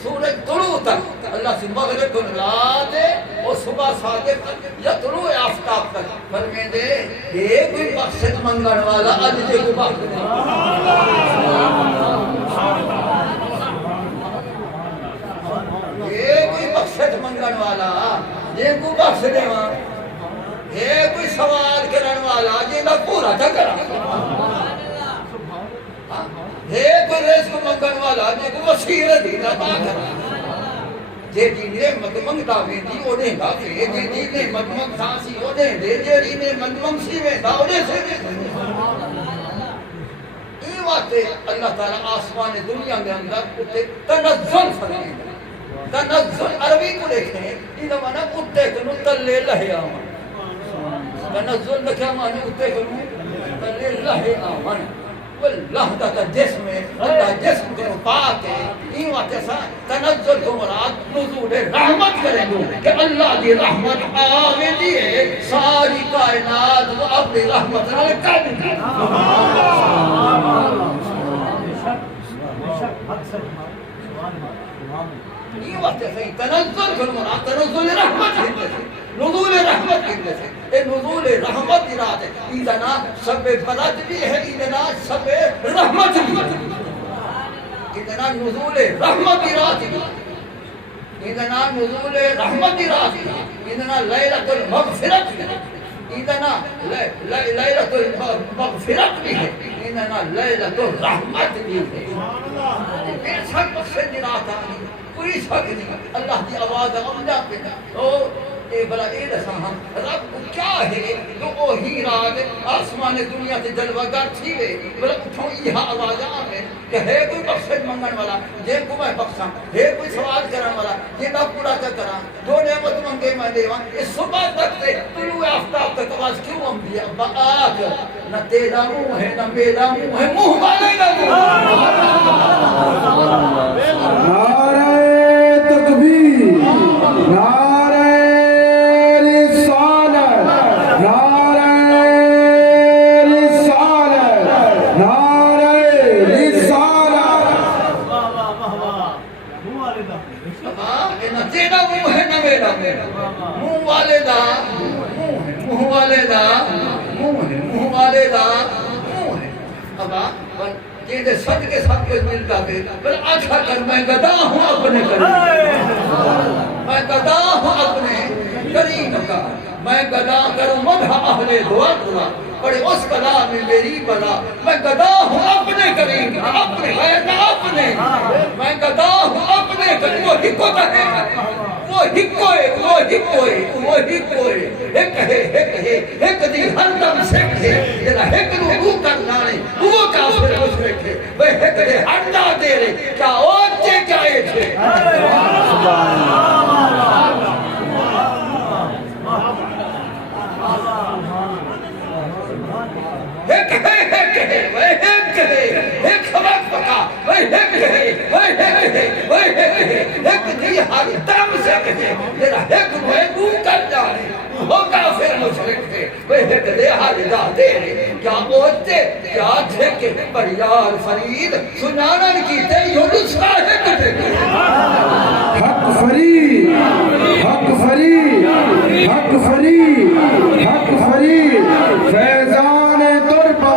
سورج طلوع تک اللہ سے مغرب کو لا دے اور صبح صادق تک یا طلوع آفتاب تک فرمائیں دے یہ کوئی مقصد منگن والا آج دے کو بات دے یہ کوئی مقصد منگن والا یہ کو بخش دے وہاں یہ کوئی سوال کرن والا جے نہ پورا تھا کرا ہے کوئی رزق منگن والا جے کو وسیع دینا تا کرا جے دی نعمت منگتا ویندی اونے دا تے جے دی نعمت منگتا سی اونے دے جے نے من منگسی ویندا اونے سے ای واتے اللہ تعالی آسمان دنیا کے اندر اتے تنزل فرمائے تنزل عربی کو دیکھیں یہ معنی اتے کنو تلے لہے آمن تنزل میں کیا معنی اتے کنو تلے لہے آمن واللہ دا جسم ہے اللہ جسم کو پاک ہے این واتے سا تنزل کو مراد نزول رحمت کریں گو کہ اللہ دی رحمت آگے دیئے ساری کائنات وہ اپنی رحمت نہ کر دی این واتے سا تنزل کو مراد تنزل رحمت ہے نزول رحمت کی سے اے نزول رحمت کی رات ہے ادنا سب بلد بھی ہے ادنا سب رحمت بھی ادنا نزول رحمت کی رات ہے ادنا نزول رحمت کی رات ہے ادنا لیلۃ المغفرت بھی ہے ادنا لیلۃ المغفرت بھی ہے ادنا لیلۃ الرحمت بھی ہے بے شک مقصد کی رات ہے کوئی شک نہیں اللہ کی آواز امجا پہ اے بلا اے دساں رب کیا ہے جو وہی رات آسمان دنیا سے جلوگر تھی وے بلا اٹھوں یہ آواز آوے کہ ہے کوئی مقصد منگن والا جے کو میں بخشاں ہے کوئی سوال کرن والا جے نہ پورا کراں جو نعمت منگے میں دیواں اس صبح تک سے طلوع آفتاب تک آواز کیوں انبیاء باگ نہ تیرا منہ ہے نہ میرا منہ ہے منہ والے نہ نعرہ تکبیر نعرہ جیسے صدقے سب کچھ ملتا ہے پر آجھا کر میں گدا ہوں اپنے کریم میں گدا ہوں اپنے کریم کا میں گدا کروں مدح اہل دعا دعا پڑے اس گدا میں میری بلا میں گدا ہوں اپنے کریم اپنے غیر اپنے میں گدا ہوں اپنے کریم وہ ہکو کہے وہ ہکوئے وہ ہکوئے وہ ہکوئے ایک ہے ایک دی ہر دم سکھ ہے جنہ ایک نو او کرنا ہے وہ کافر مشرک ہے وہ ایک دے ہنڈا دے رہے کیا اوچے کیا اے تھے ایک ہے ایک خبر پکا وہ ایک ہے ایک دی ہر دم سے کہے میرا ایک محبوب کر جائے وہ کافر مشرک تھے وہ ایک دے ہر دا دے کیا بولتے کیا تھے کہ پر یار فرید سنانن کی تے یونس صاحب تھے حق فرید حق فرید حق فرید حق فرید فیضان تربا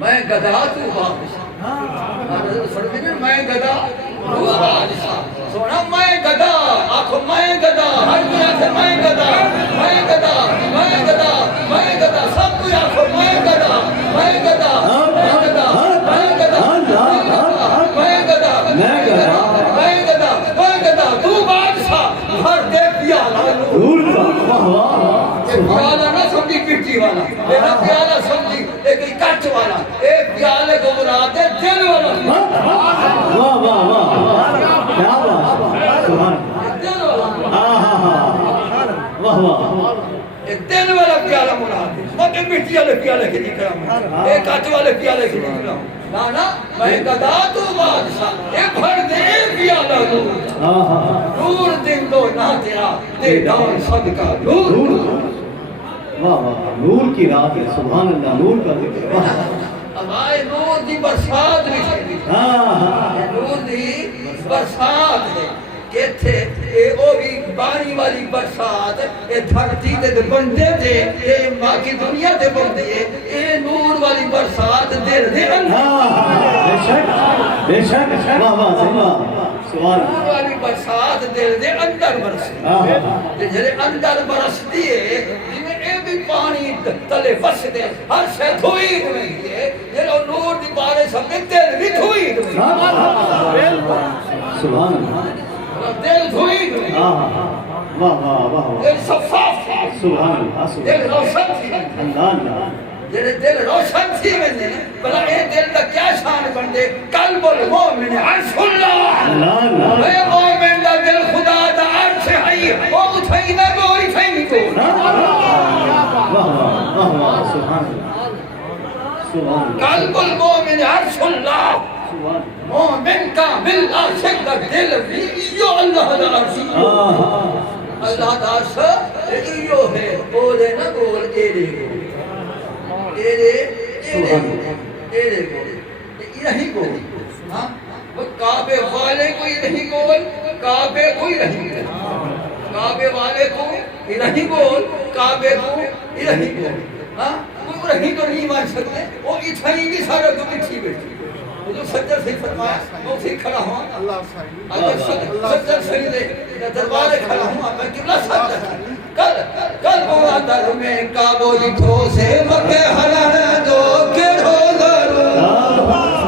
میں گدا تو بادشاہ میں گدا تو بادشاہ سونا میں گدا آنکھو میں گدا ہر کوئی آنکھے میں گدا میں گدا میں گدا میں گدا سب کوئی آنکھو میں گدا میں گدا میں گدا میں گدا میں گدا میں گدا میں گدا میں گدا تو بادشاہ بھر دے پیالہ نور پیالہ نہ سمجھی کٹی والا میرا پیالہ سمجھی ایک کچ والا ایک پیالے کو بناتے دل والا واہ واہ واہ کیا بات سبحان دل والا واہ واہ ایک دل والا پیالہ بناتے مگر مٹی والے پیالے کے نکلا ہوں ایک کچ والے پیالے کے نکلا ہوں نانا میں گدا تو بادشاہ اے بھر دے پیالہ نور دن دو نہ تیرا دے دار صدقہ نور واہ واہ نور کی رات ہے سبحان اللہ نور کا ذکر ہمارے نور دی برسات بھی نور دی برسات ہے کہ تھے اے او بھی بانی والی برسات اے دھرتی دے بندے دے اے ماں کی دنیا دے بندے اے نور والی برسات دل دے بے شک بے شک واہ واہ سبحان نور والی برسات دل دے اندر برستی جلے اندر برستی ہے جنہیں اے بھی پانی تلے وس دے ہر شے دھوئی ہوئی ہے جلے نور دی بارش ہم نے دل بھی دھوئی ہوئی سبحان اللہ دل دھوئی ہوئی واہ واہ واہ دل صفاف سبحان اللہ دل روشن تھی اللہ اللہ جنہیں دل روشن تھی میں نے بلا اے دل دا کیا شان بندے قلب المومن عرش اللہ اے مومن دا دل خدا دا عرش ہے وہ اٹھائی نہ گوری تھائی کو سبحان سبحان قلب المومن عرش اللہ مومن کا بل عاشق دا دل بھی یو اللہ دا عرش اللہ دا عرش یو ہے بولے نہ بول ایرے یہی گول وہ کعبے والے کو یہی گول کعبے کو یہی گول کعبے والے کو یہی گول کعبے کو یہی گول کوئی رہی تو نہیں مان سکتے وہ اتھائی بھی سارا تو مٹھی بیٹھی حضور سجر سے فرمایا میں اسی کھڑا ہوں اگر سجر سے دے دربارے کھڑا ہوں میں قبلہ سجر کل بوا در میں کعبو لکھو سے مکہ حرم دو کڑھو ضرور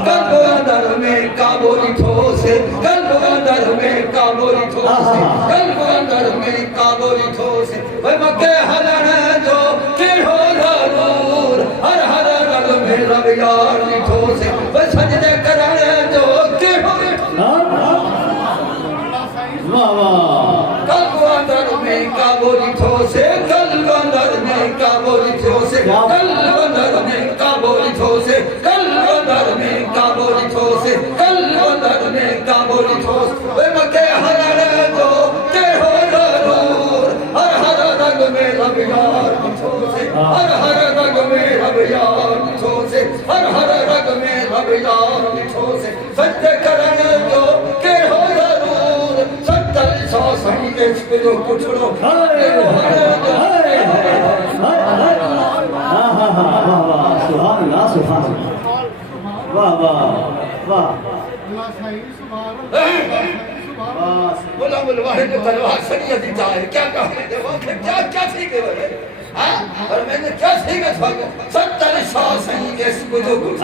کل بوا در میں کعبو لکھو سے کل بوا در میں کعبو لکھو سے کل بوا در میں کعبو لکھو سے وہ مکہ حرم دو کڑھو ضرور ہر ہر رگ میں رب یار لکھو سے وہ سجدے کرنے دو کڑھو کل اندر میں کابولی تھو سے کل اندر میں کابولی تھو سے کل اندر میں کابولی تھو سے کل اندر میں کابولی تھو سے کل اندر میں کابولی تھو سے اے مکہ حرم دو کہ ہو ضرور ہر ہر رگ میں رب یار تھو سے ہر ہر رگ میں رب یار تھو سے ہر ہر رگ میں رب یار تھو سے سجدے کرنے دو کہ ہو صحیح عشق جو کچھڑو سبحان اللہ سبحان اللہ واہ واہ واہ غلام الواحد تلوار شریعت جائے کیا کہا کیا سیکھے ہوئے اور میں نے کیا سیکھے تھا 70 سال صحیح عشق جو کچھڑو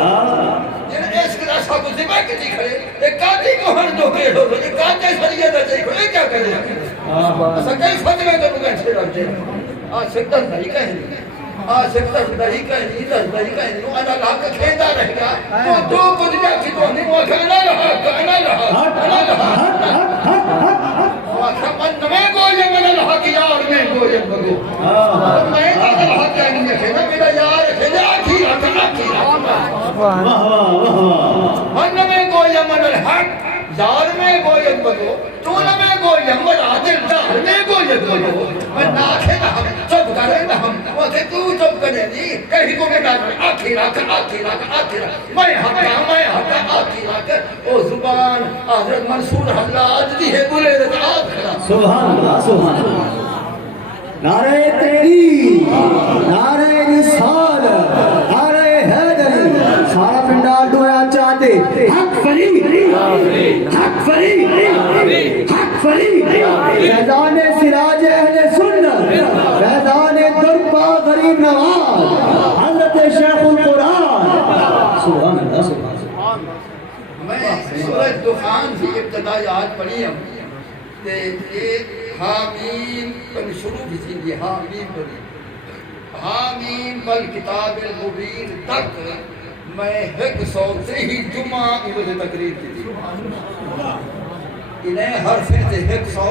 جنہیں عشق راشا کو زبا کے دیکھ رہے ایک قاضی کو ہر دو کے ہو رہے ایک قاضی شریعت دیکھ رہے کیا کرے ایسا کئی فتوے تو مگن سے رکھتے آج سکتر نہیں کہیں آج سکتر نہیں کہیں ادھر نہیں کہیں وہ انا لاکھ کھیدا رہ گیا وہ دو کچھ جا کی تو نہیں وہ کھنا رہا من میں گوجنگ نہ لہا کی یار میں گوجنگ بگو میں نہ لہا سبحان من میں گویا من الحق دار میں گویت بدو چون میں گویا من عادل دار میں گویت بدو من ناکھے نہ ہم چپ کرے نہ ہم وقت تو چپ کرے نہیں کہیں کو میں ڈال آخی راک میں حقا آخی راک او زبان حضرت منصور حلاج دی ہے بولے رضا کھڑا سبحان اللہ نعرہ تکبیر نعرہ رسالت نعرہ حیدری سارا پنڈال ڈویا چاہتے حق فری فیضان سراج اہل سنت فیضان درپا غریب نواز حضرت شیخ القرآن سبحان اللہ میں سورہ دخان سے ابتدائی آج پڑھی ہم کہ ایک حامیم پر شروع بھی تھی یہ حامیم پڑھی حامیم پر کتاب المبین تک میں ایک سو سے ہی جمعہ مجھے تقریر کی تھی انہیں ہر فیصد ایک سو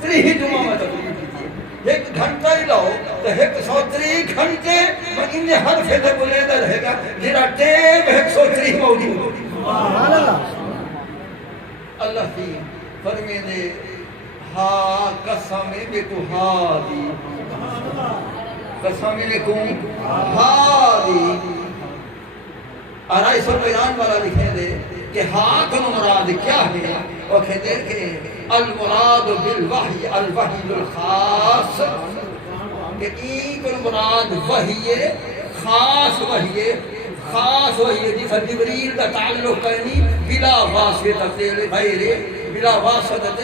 تری ہی جمعہ میں تقریر کی تھی ایک گھنٹہ ہی لاؤ تو ایک سو تری گھنٹے میں انہیں ہر فیصد بولے دا رہے گا جیرا ٹیم ایک سو تری موجود ہوگی اللہ کی فرمے دے ہاں قسم بے تو ہاں دی قسم بے کون ہاں دی آرائی سو بیان والا لکھے دے کہ ہاں کن مراد کیا ہے وہ کہتے ہیں کہ المراد بالوحی الوحی الخاص کہ این کن مراد وحی خاص وحی جس جبریل کا تعلق کرنی بلا واسطہ غیر بلا واسطہ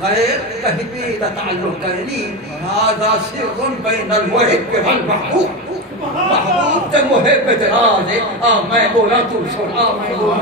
غیر کہیں بھی تعلق کرنی هذا سر بین المحب والمحبوب محبوب تے محب تراز میں بولا تو سن میں بولا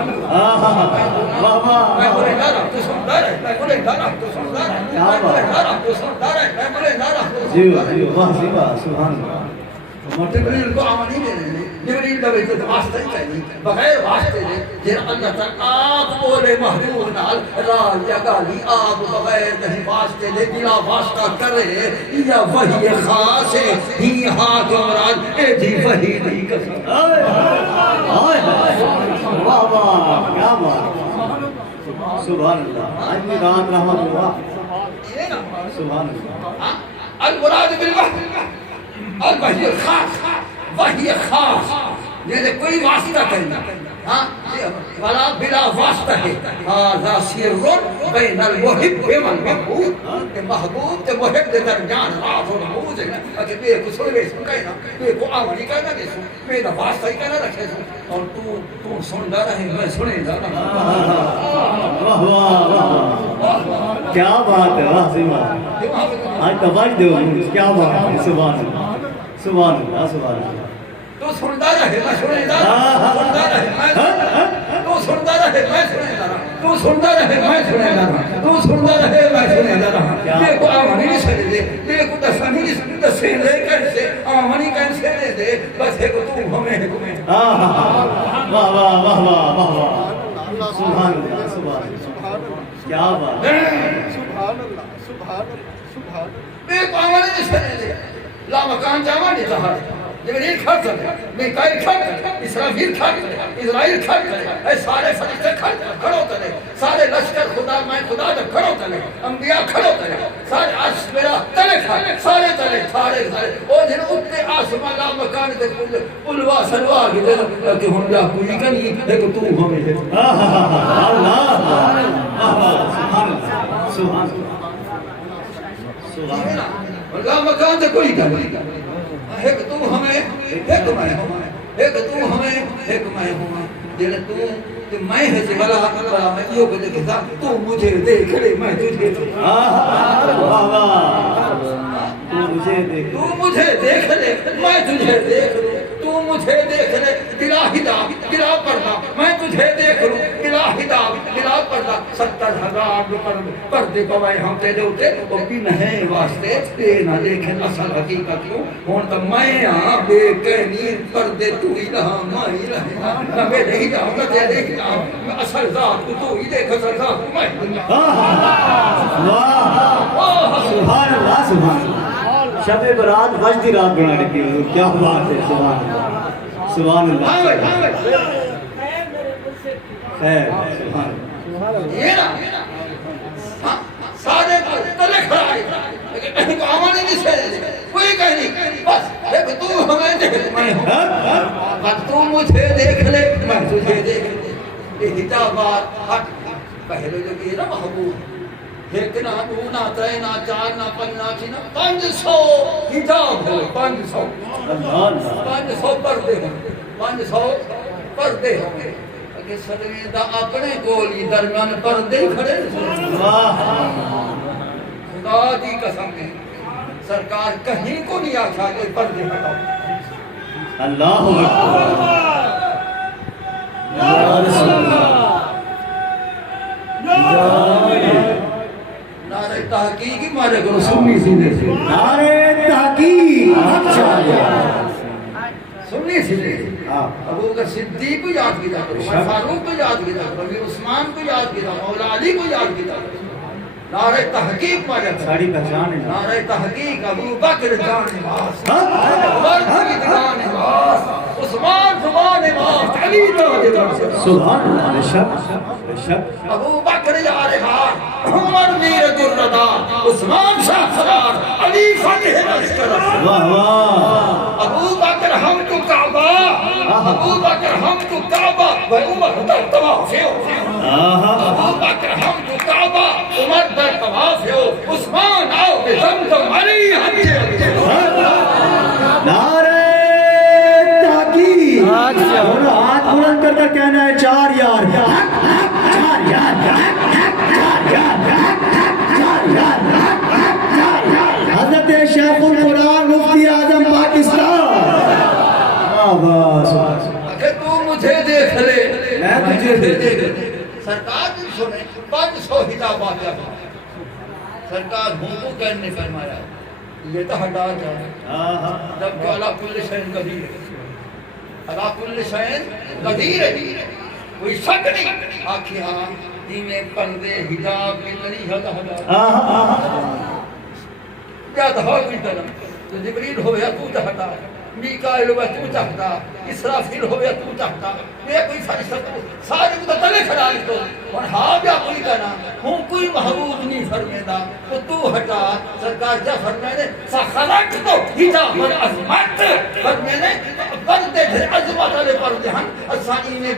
میں بولے نارا تو سن دار میں بولے نارا تو سن دار میں بولے نارا تو سن دار میں بولے نارا تو سن دار سبحان اللہ جبریل کو آمانی دے رہے ہیں جبریل کا بیچے تو واسطہ ہی کہنی بغیر واسطے دے جن اللہ تعالیٰ آپ بولے محبوب نال رال یا گالی آپ بغیر کہیں واسطے دے بلا واسطہ کرے یا وحی خاص ہے ہی ہاتھ مراد اے جی وحی نہیں قسم واہ واہ کیا بات سبحان اللہ آج میں رات رحمت ہوا سبحان اللہ المراد بالوحی الوحی الخاص وحی خاص جیسے کوئی واسطہ کرنا ولا بلا واسطہ ہے هذا سر بین المحب والمحبوب کہ محبوب تے محب دے درمیان راز و رموز ہے کہ بے کو سوئے سن کہنا بے کو آمنی کہنا دے سن میرا واسطہ ہی کہنا رکھے سن اور تو سندا رہے میں سنے جا رہا واہ واہ کیا بات ہے واہ سبحان آج توجہ دو کیا بات ہے سبحان اللہ سبحان اللہ سبحان اللہ تو سندا رہے میں سنے جا رہا تو سندا رہے میں سنے جا رہا تو سندا رہے میں سنے جا رہا تو سندا رہے میں سنے جا رہا بے کو آمنی نہیں سنے دے بے کو دسانی نہیں دسے لے کیسے آمنی کیسے لے دے بس ہے کو تو ہمیں حکمیں واہ واہ واہ واہ واہ سبحان اللہ سبحان اللہ کیا بات سبحان اللہ سبحان اللہ سبحان اللہ بے کو آمنی نہیں سنے دے لا مکان جاوان نہیں چاہا جبریل کھڑ کر میکائیل کھڑ کر اسرافیل کھڑ کر اسرائیل کھڑ کر اے سارے فرشتے کھڑو کرے سارے لشکر خدا میں خدا جب کھڑو کرے انبیاء کھڑو کرے سارے عرش میرا تلے کھڑے سارے تلے سارے او جن اتنے آسمان لا مکان دے پلوا سلوا کی دے کہ ہم جا کوئی کنی ایک تو ہمیں دے اللہ سبحان اللہ لا مکان دے کوئی کنی ایک تو ہمیں ایک میں ہوں ایک تو ہمیں ایک میں ہوں جن تو میں ہے سے بلا میں یہ کو دیکھتا تو مجھے دیکھ لے میں تجھے واہ واہ تو مجھے دیکھ لے میں تجھے دیکھ لوں تو مجھے دیکھ لے بلا حجاب بلا پردہ میں تجھے دیکھ لوں بلا حجاب بلا پردہ 70,000 پردے پوائے ہم تے دوتے وہ بھی نہیں واسطے تے نہ دیکھیں اصل حقیقت کو ہون تو میں بے کہنی پردے تو ہی رہا میں ہی رہا نہ میں نہیں جاؤں نہ تے دیکھ جاؤں اصل ذات تو ہی دیکھ اصل ذات میں واہ سبحان اللہ سبحان اللہ شب برات وجدی رات بنا دیتی ہے کیا بات ہے سبحان اللہ سبحان اللہ خیر سبحان یہ نا ہاں سارے کو تلے کھڑائے لیکن کہیں کو آمانے نہیں سے کوئی کہیں نہیں بس دیکھ تو ہمیں دیکھ میں ہوں بس تو مجھے دیکھ لے میں تجھے دیکھ لے یہ حجابات ہٹ پہلے جو کہ نا محبوب ایک نہ دو نہ ترے نہ چار نہ پنج نہ چھ نہ 500 حجاب ہوئے 500 پردے ہوں 500 پردے ہوں کہ صدقے دا اپنے گولی درمیان پردے کھڑے خدا دی قسم ہے سرکار کہیں کو نہیں آچھا کہ پردے ہٹاؤ اللہ اکبر یا رسول اللہ نعرہ تحقیقی مارے کرو سنی سیدھے سے نعرہ تحقیق سنی سیدھے ابو بکر صدیق کو یاد کیا کرو عمر فاروق کو یاد کیا کرو امیر عثمان کو یاد کیا کرو مولا علی کو یاد کیا کرو نعرہ تحقیق مارے کرو ساری پہچان ہے نعرہ تحقیق ابو بکر جان نواز عمر جان نواز عثمان زمان نواز علی تاج سبحان اللہ بے شک بے شک ابو بکر یار ہار عمر میر دردا عثمان شاہ سرار علی فتح لشکر واہ واہ ابو بکر ہم تو کعبہ ابو بکر ہم تو کعبہ و عمر در طواف ہو ابو بکر ہم تو کعبہ عمر در طواف ہو عثمان آؤ بے زمزم علی حج نعرہ تحقیق اور ہاتھ بلند کر کے کہنا ہے 4 یار 4 یار 4 یار حضرت شیخ القرآن مفتی اعظم پاکستان اگر تو مجھے دیکھ لے میں تجھے دیکھ لے سرکار نے سنے 500 حجابات سرکار ہوں کو کہنے فرمایا یہ تو ہٹا جائے جب کہ اللہ کل شہن قدیر ہے اللہ کل شہن قدیر ہے کوئی شک نہیں آکھی ہاں میں پردے حجاب میں نہیں ہٹا یا دھاؤ کی طرح تو جبریل ہو یا تو چاہتا میکائیل ہو یا تو چاہتا اسرافیل ہو یا تو چاہتا میں کوئی فرشتہ سارے کو تلے کھڑا لی تو اور ہاں بیا کوئی کہنا ہوں کوئی محبوب نہیں فرمیدہ تو ہٹا سرکار کیا فرمیدے فخلق تو حجاب العظمت فرمیدے پردے تھے عظمت علی پردے ہن اسانی میں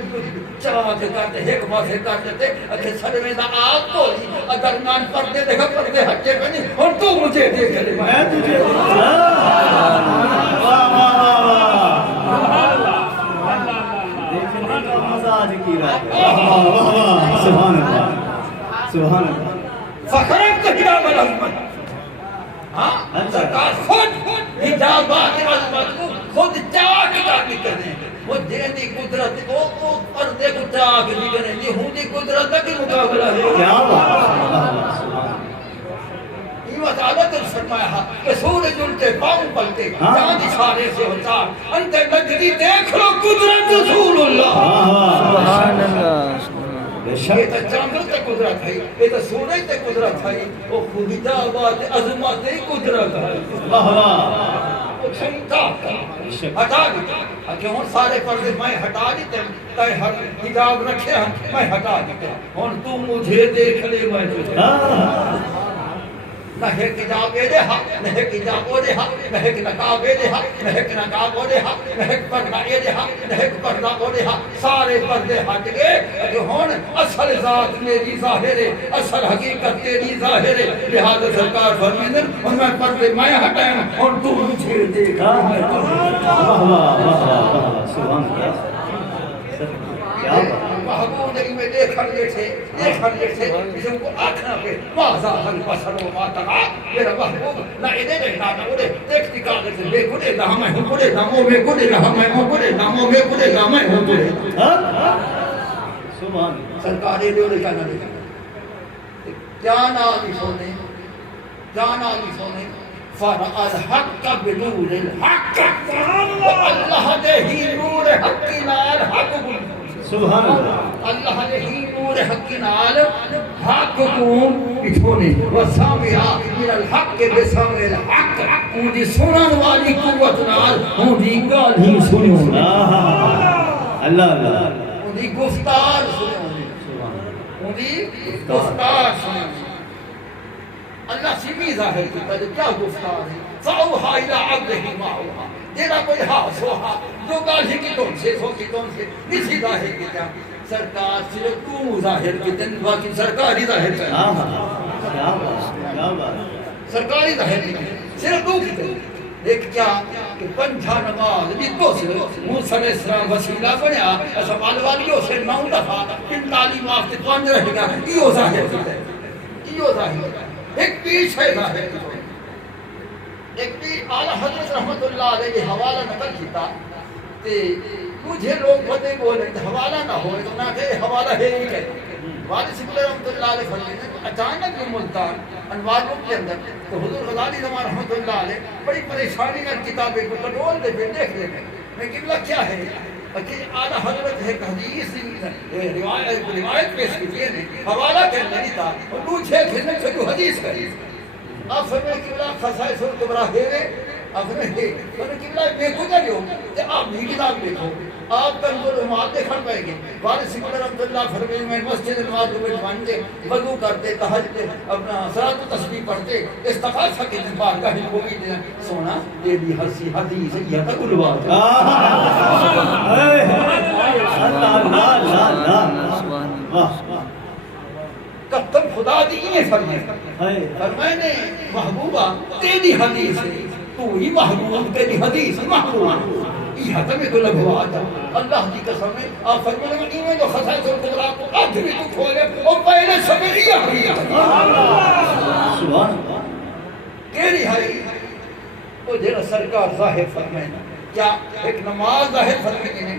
چاہت کرتے حکمہ سے کرتے تھے اکھے سرمیدہ آپ کو درمیان پردے دیکھا پردے ہٹے کنی اور تو مجھے دیکھ لے میں تجھے سبحان اللہ سبحان اللہ فخرت حجاب العظمت ہاں سرکار خود حجابات العظمت کو خود چاک کرنے کرنے وہ دینی قدرت کو پردے کو چاک نہیں کرنے یہ ہوں دی قدرت کی مقابلہ ہے کیا بات یہ عادت فرمایا کہ سورج الٹے پاؤں پلتے چاند اشارے سے ہوتا انت نجری دیکھ لو قدرت رسول اللہ سبحان اللہ یہ تو چاند تے قدرت ہے یہ تو سورج تے قدرت ہے وہ حجابات عظمت تے قدرت ہے واہ واہ ہٹا دیتا کہ ہون سارے پردے میں ہٹا دیتے تے حجاب رکھے ہم میں ہٹا دیتے ہون تو مجھے دیکھ لے میں تجھے نہ ہے کتاب دے حق نہ ہے کتاب دے حق نہ ہے نقاب دے حق نہ ہے نقاب دے حق نہ ہے پردہ دے حق نہ ہے پردہ دے حق سارے پردے ہٹ گئے کہ ہون اصل ذات میری ظاہر ہے اصل حقیقت تیری ظاہر ہے لہذا سرکار فرمائیں اور میں پردے میں ہٹائیں اور تو مجھے دیکھ واہ واہ واہ سبحان اللہ کیا بات محبوب نبی میں دیکھن لیتے جسم کو آکھنا پہ واضح البصر و ما ترا میرا محبوب نہ ادھر نہ ادھر دیکھتی کاغذ سے بے گڑے نہ میں ہوں گڑے نہ میں گڑے نہ میں ہوں گڑے نہ میں گڑے نہ میں ہوں گڑے سبحان سرکار یہ لوگ کیا نہ دیکھا کیا نامی سونے فرع الحق بنور الحق اللہ دے ہی نور حق نال حق سبحان اللہ اللہ نے ہی نور حق نال حق کو بچھونے وسامعہ من الحق بسامع الحق مجھے سنن والی قوت نال مجھے گال ہی سنو اللہ اللہ مجھے گفتار سنو انہی گفتار سنی اللہ سیمی ظاہر کیتا جو کیا گفتار ہے فاوحا الی عبدہ ما اوحا تیرا کوئی ہاتھ سوہا جو گالی کی تون سے سو کی تون سے نسی ظاہر کیتا سرکار صرف تو ظاہر کیتا باقی سرکار ہی ظاہر کیتا سرکاری ظاہر کیتا صرف تو کیتا ایک کیا کہ پنجھا نماز دیتو سے موسیٰ علیہ السلام وسیلہ بنیا ایسا مالوالیوں سے 9 دفعہ 45 وقت 5 رہے گا یہ ظاہر کیتا ہے یہ ظاہر کیتا ہے ایک پیچھ ہے ظاہر کیتا ہے ایک بھی اعلیٰ حضرت رحمت اللہ علیہ حوالہ نقل کیتا کہ مجھے لوگ بتے بولے حوالہ نہ ہوئے تو نہ کہ حوالہ ہے ہی کہتا والد سکلہ رحمت اللہ علیہ فرمائے اچانک میں ملتان انواروں کے اندر تو حضور غزالی زمان رحمت اللہ علیہ بڑی پریشانی کر کتابیں کو کٹول دے پھر دیکھ لے میں قبلہ کیا ہے کہ اعلیٰ حضرت ہے حدیث روایت پیش کی تھی حوالہ کرنے نہیں تھا اور پوچھے کھلنے سے جو حدیث کری آپ فرمائے قبلہ خصائص الکبرا ہے آپ فرمائے قبلہ دیکھو جا لیو کہ آپ بھی کتاب دیکھو آپ کنز العمال دیکھن پائیں گے والد سکلہ رحمت اللہ فرمائے میں مسجد نماز کو بانتے وضو کرتے تہجد اپنا صلاۃ و تسبیح پڑھتے استغاثہ کے دفاع کا ہی کوئی دینا سونا دے دی ہنسی حدیث یہ تک الواد قسم خدا دی یہ فرمائے نے محبوبہ تیری حدیث ہے تو ہی محبوب تیری حدیث محبوب یہ حتم کو لگوا آتا اللہ کی قسم ہے آپ فرمائے میں انہیں جو خصائص القدرہ کو آدھری تو کھولے اور پہلے سبقیہ ہوئی سبحان اللہ تیری حدیث وہ جیرہ سرکار ظاہر فرمائے کیا ایک نماز ظاہر فرمائے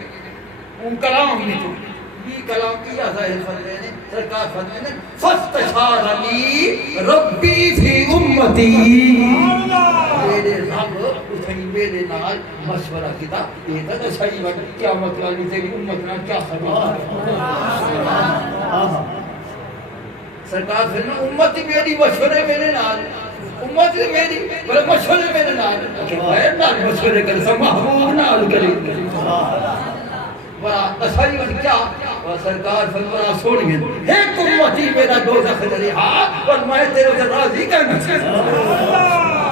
ان کلام نہیں تو یہ کلام کیا ظاہر فرمائے سرکار فرمائے فَاسْتَشَارَنِي رَبِّي فِي أُمَّتِي میرے رب اٹھائی میرے نال مشورہ کیتا یہ تھا صحیح بات قیامت والی تیری امت نال کیا خبر سرکار فرمائے امت میری مشورے میرے نال امت میری بلے مشورے میرے نال غیر نال مشورے کر سا محبوب نال کرے بڑا اصلی وقت کیا سرکار فرمایا سوڑیے ایک امتی میرا دوزخ جریحا اور میں تیرے سے راضی کرنا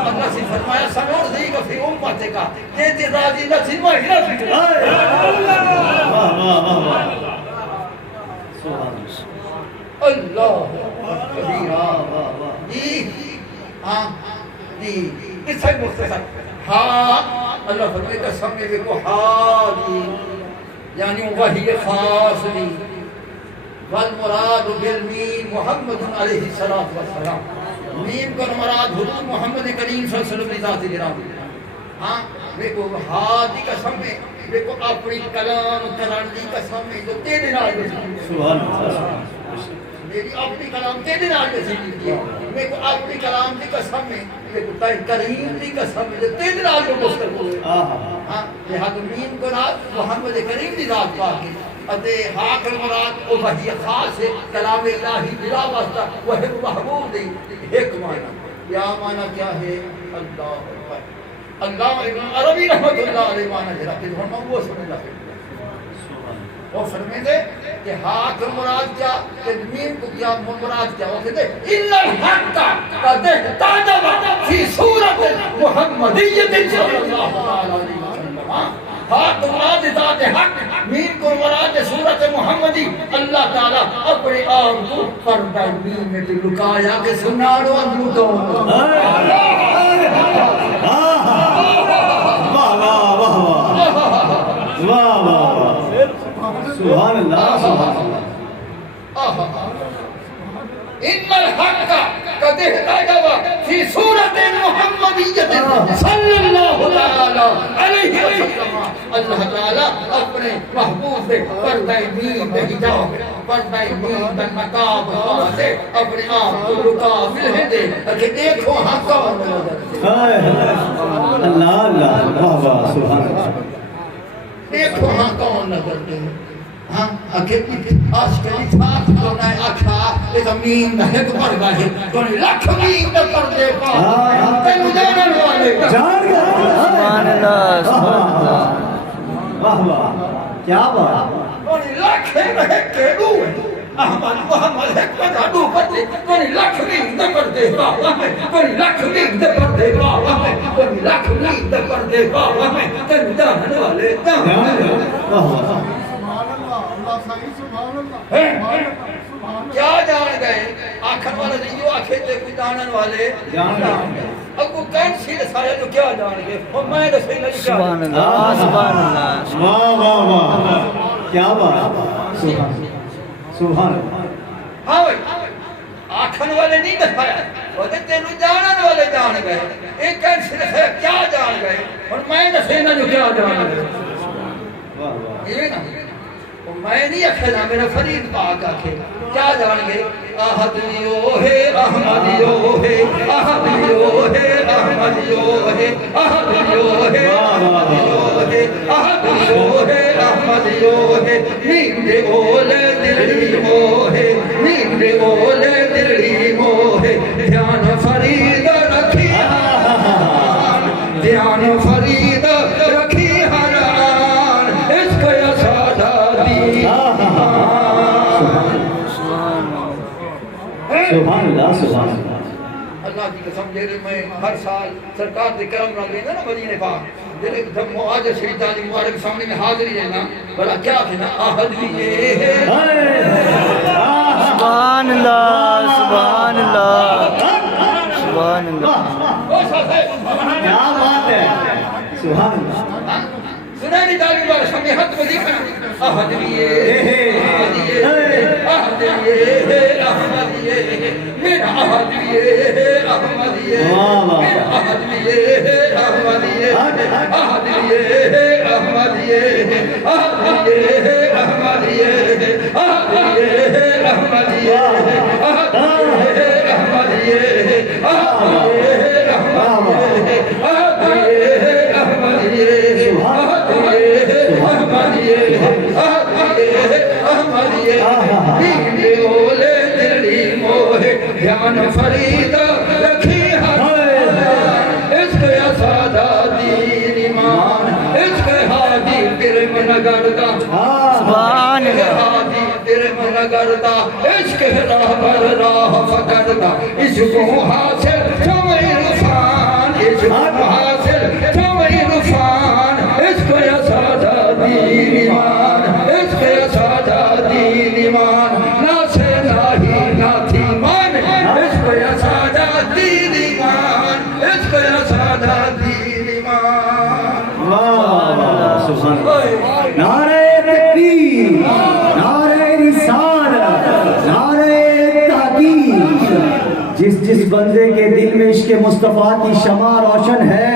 اللہ سے فرمایا سمور دی کا فی امت کا تیرے راضی نہ سی میں ہی نہ اللہ جی ہاں جی اس سے مختصر ہاں اللہ فرمائے کہ سمجھے بھی کو ہاں جی یعنی وحی خاص لی والمراد بالمین محمد علیہ السلام میم کا مراد حضور محمد کریم صلی اللہ علیہ وسلم ذات جرام ہاں دیکھو ہادی قسم میں دیکھو اپنی کلام کرن دی قسم میں جو تیرے نال سبحان اللہ میری اپنی کلام تیرے نال کی میں کو اپنی کلام دی قسم میں دیکھو تائی کریم دی قسم میں جو تیرے نال جو مستقبل ہاں لہذا مین کو نال محمد کریم دی ذات پاک ہے اتے حاق المراد او وحی خاص ہے کلام الہی بلا واسطہ وہ محبوب دی ایک معنی یا معنی کیا ہے اللہ اکبر اللہ ابن عربی رحمت اللہ علیہ معنی جرا کہ ہم وہ سمجھ لگے وہ فرمائے دے کہ حاق المراد کیا تدمیم کو کیا مراد کیا وہ کہتے الا الحق قد احتجب فی صورت محمدیت صلی اللہ علیہ وسلم حق مراد ذات حق مین کو مراد صورت محمدی اللہ تعالیٰ اپنے آپ کو پردہ مین میں لکایا کہ سنارو اندلو سبحان اللہ سبحان اللہ ان الحق قد احتجب فی صورت محمدیت صلی اللہ علیہ وسلم اللہ تعالیٰ اپنے محبوب سے پردہ مین میں حجاب پردہ مین میں نقاب سے اپنے آپ کو رکابل ہے دے کہ دیکھو ہاں کون اللہ اللہ واہ سبحان اللہ دیکھو ہاں کون نظر دے ہاں اکیلی آج کلی ساتھ کرنا ہے آکھا ایک امین ہے تو پڑھ گئے تو لکھ امین نہ کر دے پا تینو جانن والے سبحان اللہ سبحان اللہ واہ واہ کیا بات اور لکھ ہے کیڑو احمد محمد ایک پتہ پتے کوئی لکھ نہیں دے پر دے بالا میں کوئی لکھ نہیں دے پر دے بالا میں کوئی لکھ نہیں دے پر دے بالا میں تن جانن والے کیا جان گئے آخر والے نہیں آخر تے کوئی جانن والے اب وہ کون سی رسالے تو کیا جان گئے اور میں رسے نہیں کیا سبحان اللہ سبحان اللہ واہ واہ واہ کیا بات سبحان اللہ ہاں بھائی آخر والے نہیں دکھایا وہ تینوں جانن والے جان گئے ایک کون سی رسالے کیا جان گئے اور میں رسے نہیں کیا جان گئے یہ نا میں نہیں اکھلا میرا فرید پاک آکھے کیا جان گے احدیو ہے احمدیو ہے احدیو ہے احمدیو ہے احدیو ہے احمدیو ہے احدیو ہے احمدیو ہے نیند اولے دلی مو ہے نیند اولے دلی مو ہے دھیان فرید رکھی دھیان فرید رکھی ہر آن اس کو یا سادہ سبحان اللہ سبحان اللہ اللہ کی قسم دے رہے میں ہر سال سرکار دے کرم رکھ لینا نا مدینے پاک دے رہے جب معاذ شریف تعالی مبارک سامنے میں حاضری رہنا بلا کیا کہنا آہد لیے سبحان اللہ سبحان اللہ سبحان اللہ کیا بات ہے سبحان اللہ سنانی تعالی مبارک سامنے حد میں دیکھنا آہد لیے آہد لیے آہد لیے میرا آہد لیے آہد لیے میرا آہد لیے آہد لیے آہد لیے آہد لیے آہد لیے آہد لیے آہد لیے آہد لیے آہد لیے آہد لیے دھیان فرید رکھی ہر اس کے اسادہ دین ایمان اس کے حادی کرم نگردہ سبحان اللہ حادی کرم نگردہ اس کے راہ پر راہ فکردہ اس کو حاصل چوئی رفان اس کو حاصل چوئی رفان اس کے اسادہ دین ایمان اس کے اسادہ دین ایمان نہ سے ناہی نہ تھی مان اس کو اسادہ دین ایمان اس کو اسادہ دین ایمان سبحان اللہ نعرہ تکبیر نعرہ رسالت نعرہ تحقیق جس بندے کے دل میں عشق مصطفیٰ کی شمع روشن ہے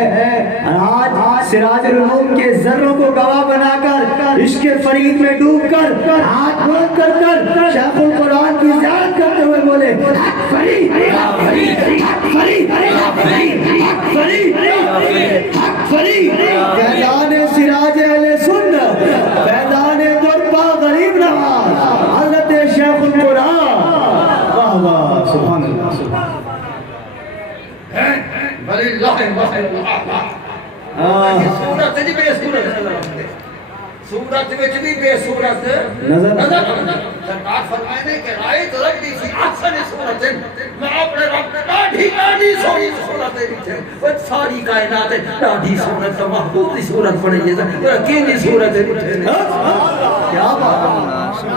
آج سراج العلوم کے ذروں کو گواہ بنا کر عشق فرید میں ڈوب کر ہاتھ بلند کر کر شیخ القرآن کی زیارت کرتے ہوئے بولے حق فرید حق فرید حق فرید حق فرید حق فرید فیضان سراج اہل سنت فیضان دربا غریب نواز حضرت شیخ القرآن واہ واہ سبحان اللہ سبحان بلی اللہ سورت نہیں بے سورت نظر آتے سورت وچ بھی بے سورت نظر سرکار فرمائے کہ رائے رب دی سی احسن سورت میں اپنے رب نے ڈاڈھی سونی سورت دی وہ ساری کائنات ڈاڈھی سورت تو محبوب دی سورت پڑھی ہے کی دی سورت ہے کیا بات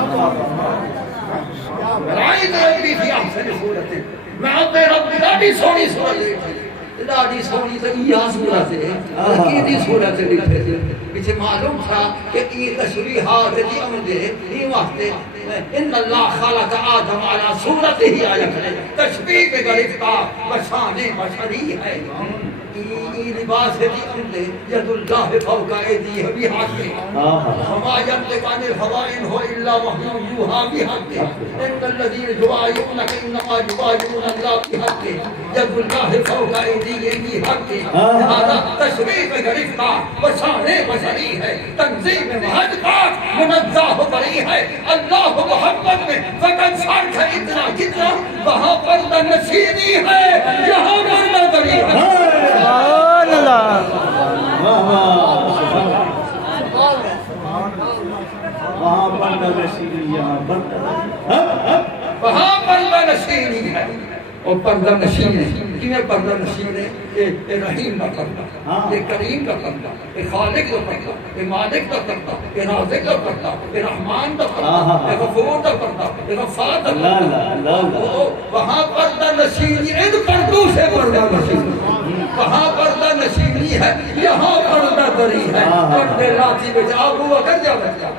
رائے رب دی سی احسن سورت میں اپنے رب نے ڈاڈھی سونی سورت دی ڈاڈھی سونی تو یہ سورت ہے کی دی سورت ہے پیچھے معلوم تھا کہ یہ تشریحات دی آمدے یہ واسطے ان اللہ خلق آدم علی صورت ہی آیا کرے تشبیہ کے گرفتار بشان بشری ہے یہ لباس ہے دی آمدے ید اللہ فوق ایدی ہے بھی حق ہے وما ينطق عن الهوى إن هو إلا وحي يوحى بحقه إن الذين يبايعونك إنما يبايعون الله بحقه يد الله فوق أيديهم بحقه هذا تشريف گرفتار بشان بشری ہے تنظیم محض پاک منزہ بری ہے اللہ محمد میں فقط فرق ہے اتنا کتنا وہاں پر نشینی ہے یہاں پر نظری ہے سبحان اللہ وہاں پر نشینی یہاں پر وہاں پردہ نشینی ہے اور پردہ نشین ہے کیوں پردہ نشین ہے یہ رحیم کا پردہ یہ کریم کا پردہ یہ خالق کا پردہ یہ مالک کا پردہ یہ رازق کا پردہ یہ رحمان کا پردہ یہ غفور کا پردہ یہ غفار کا پردہ وہاں پردہ نشینی ان پردوں سے پردہ نشینی وہاں پردہ نشینی ہے یہاں پردہ دری ہے پردے لاتی بچ ابو بکر جا بچا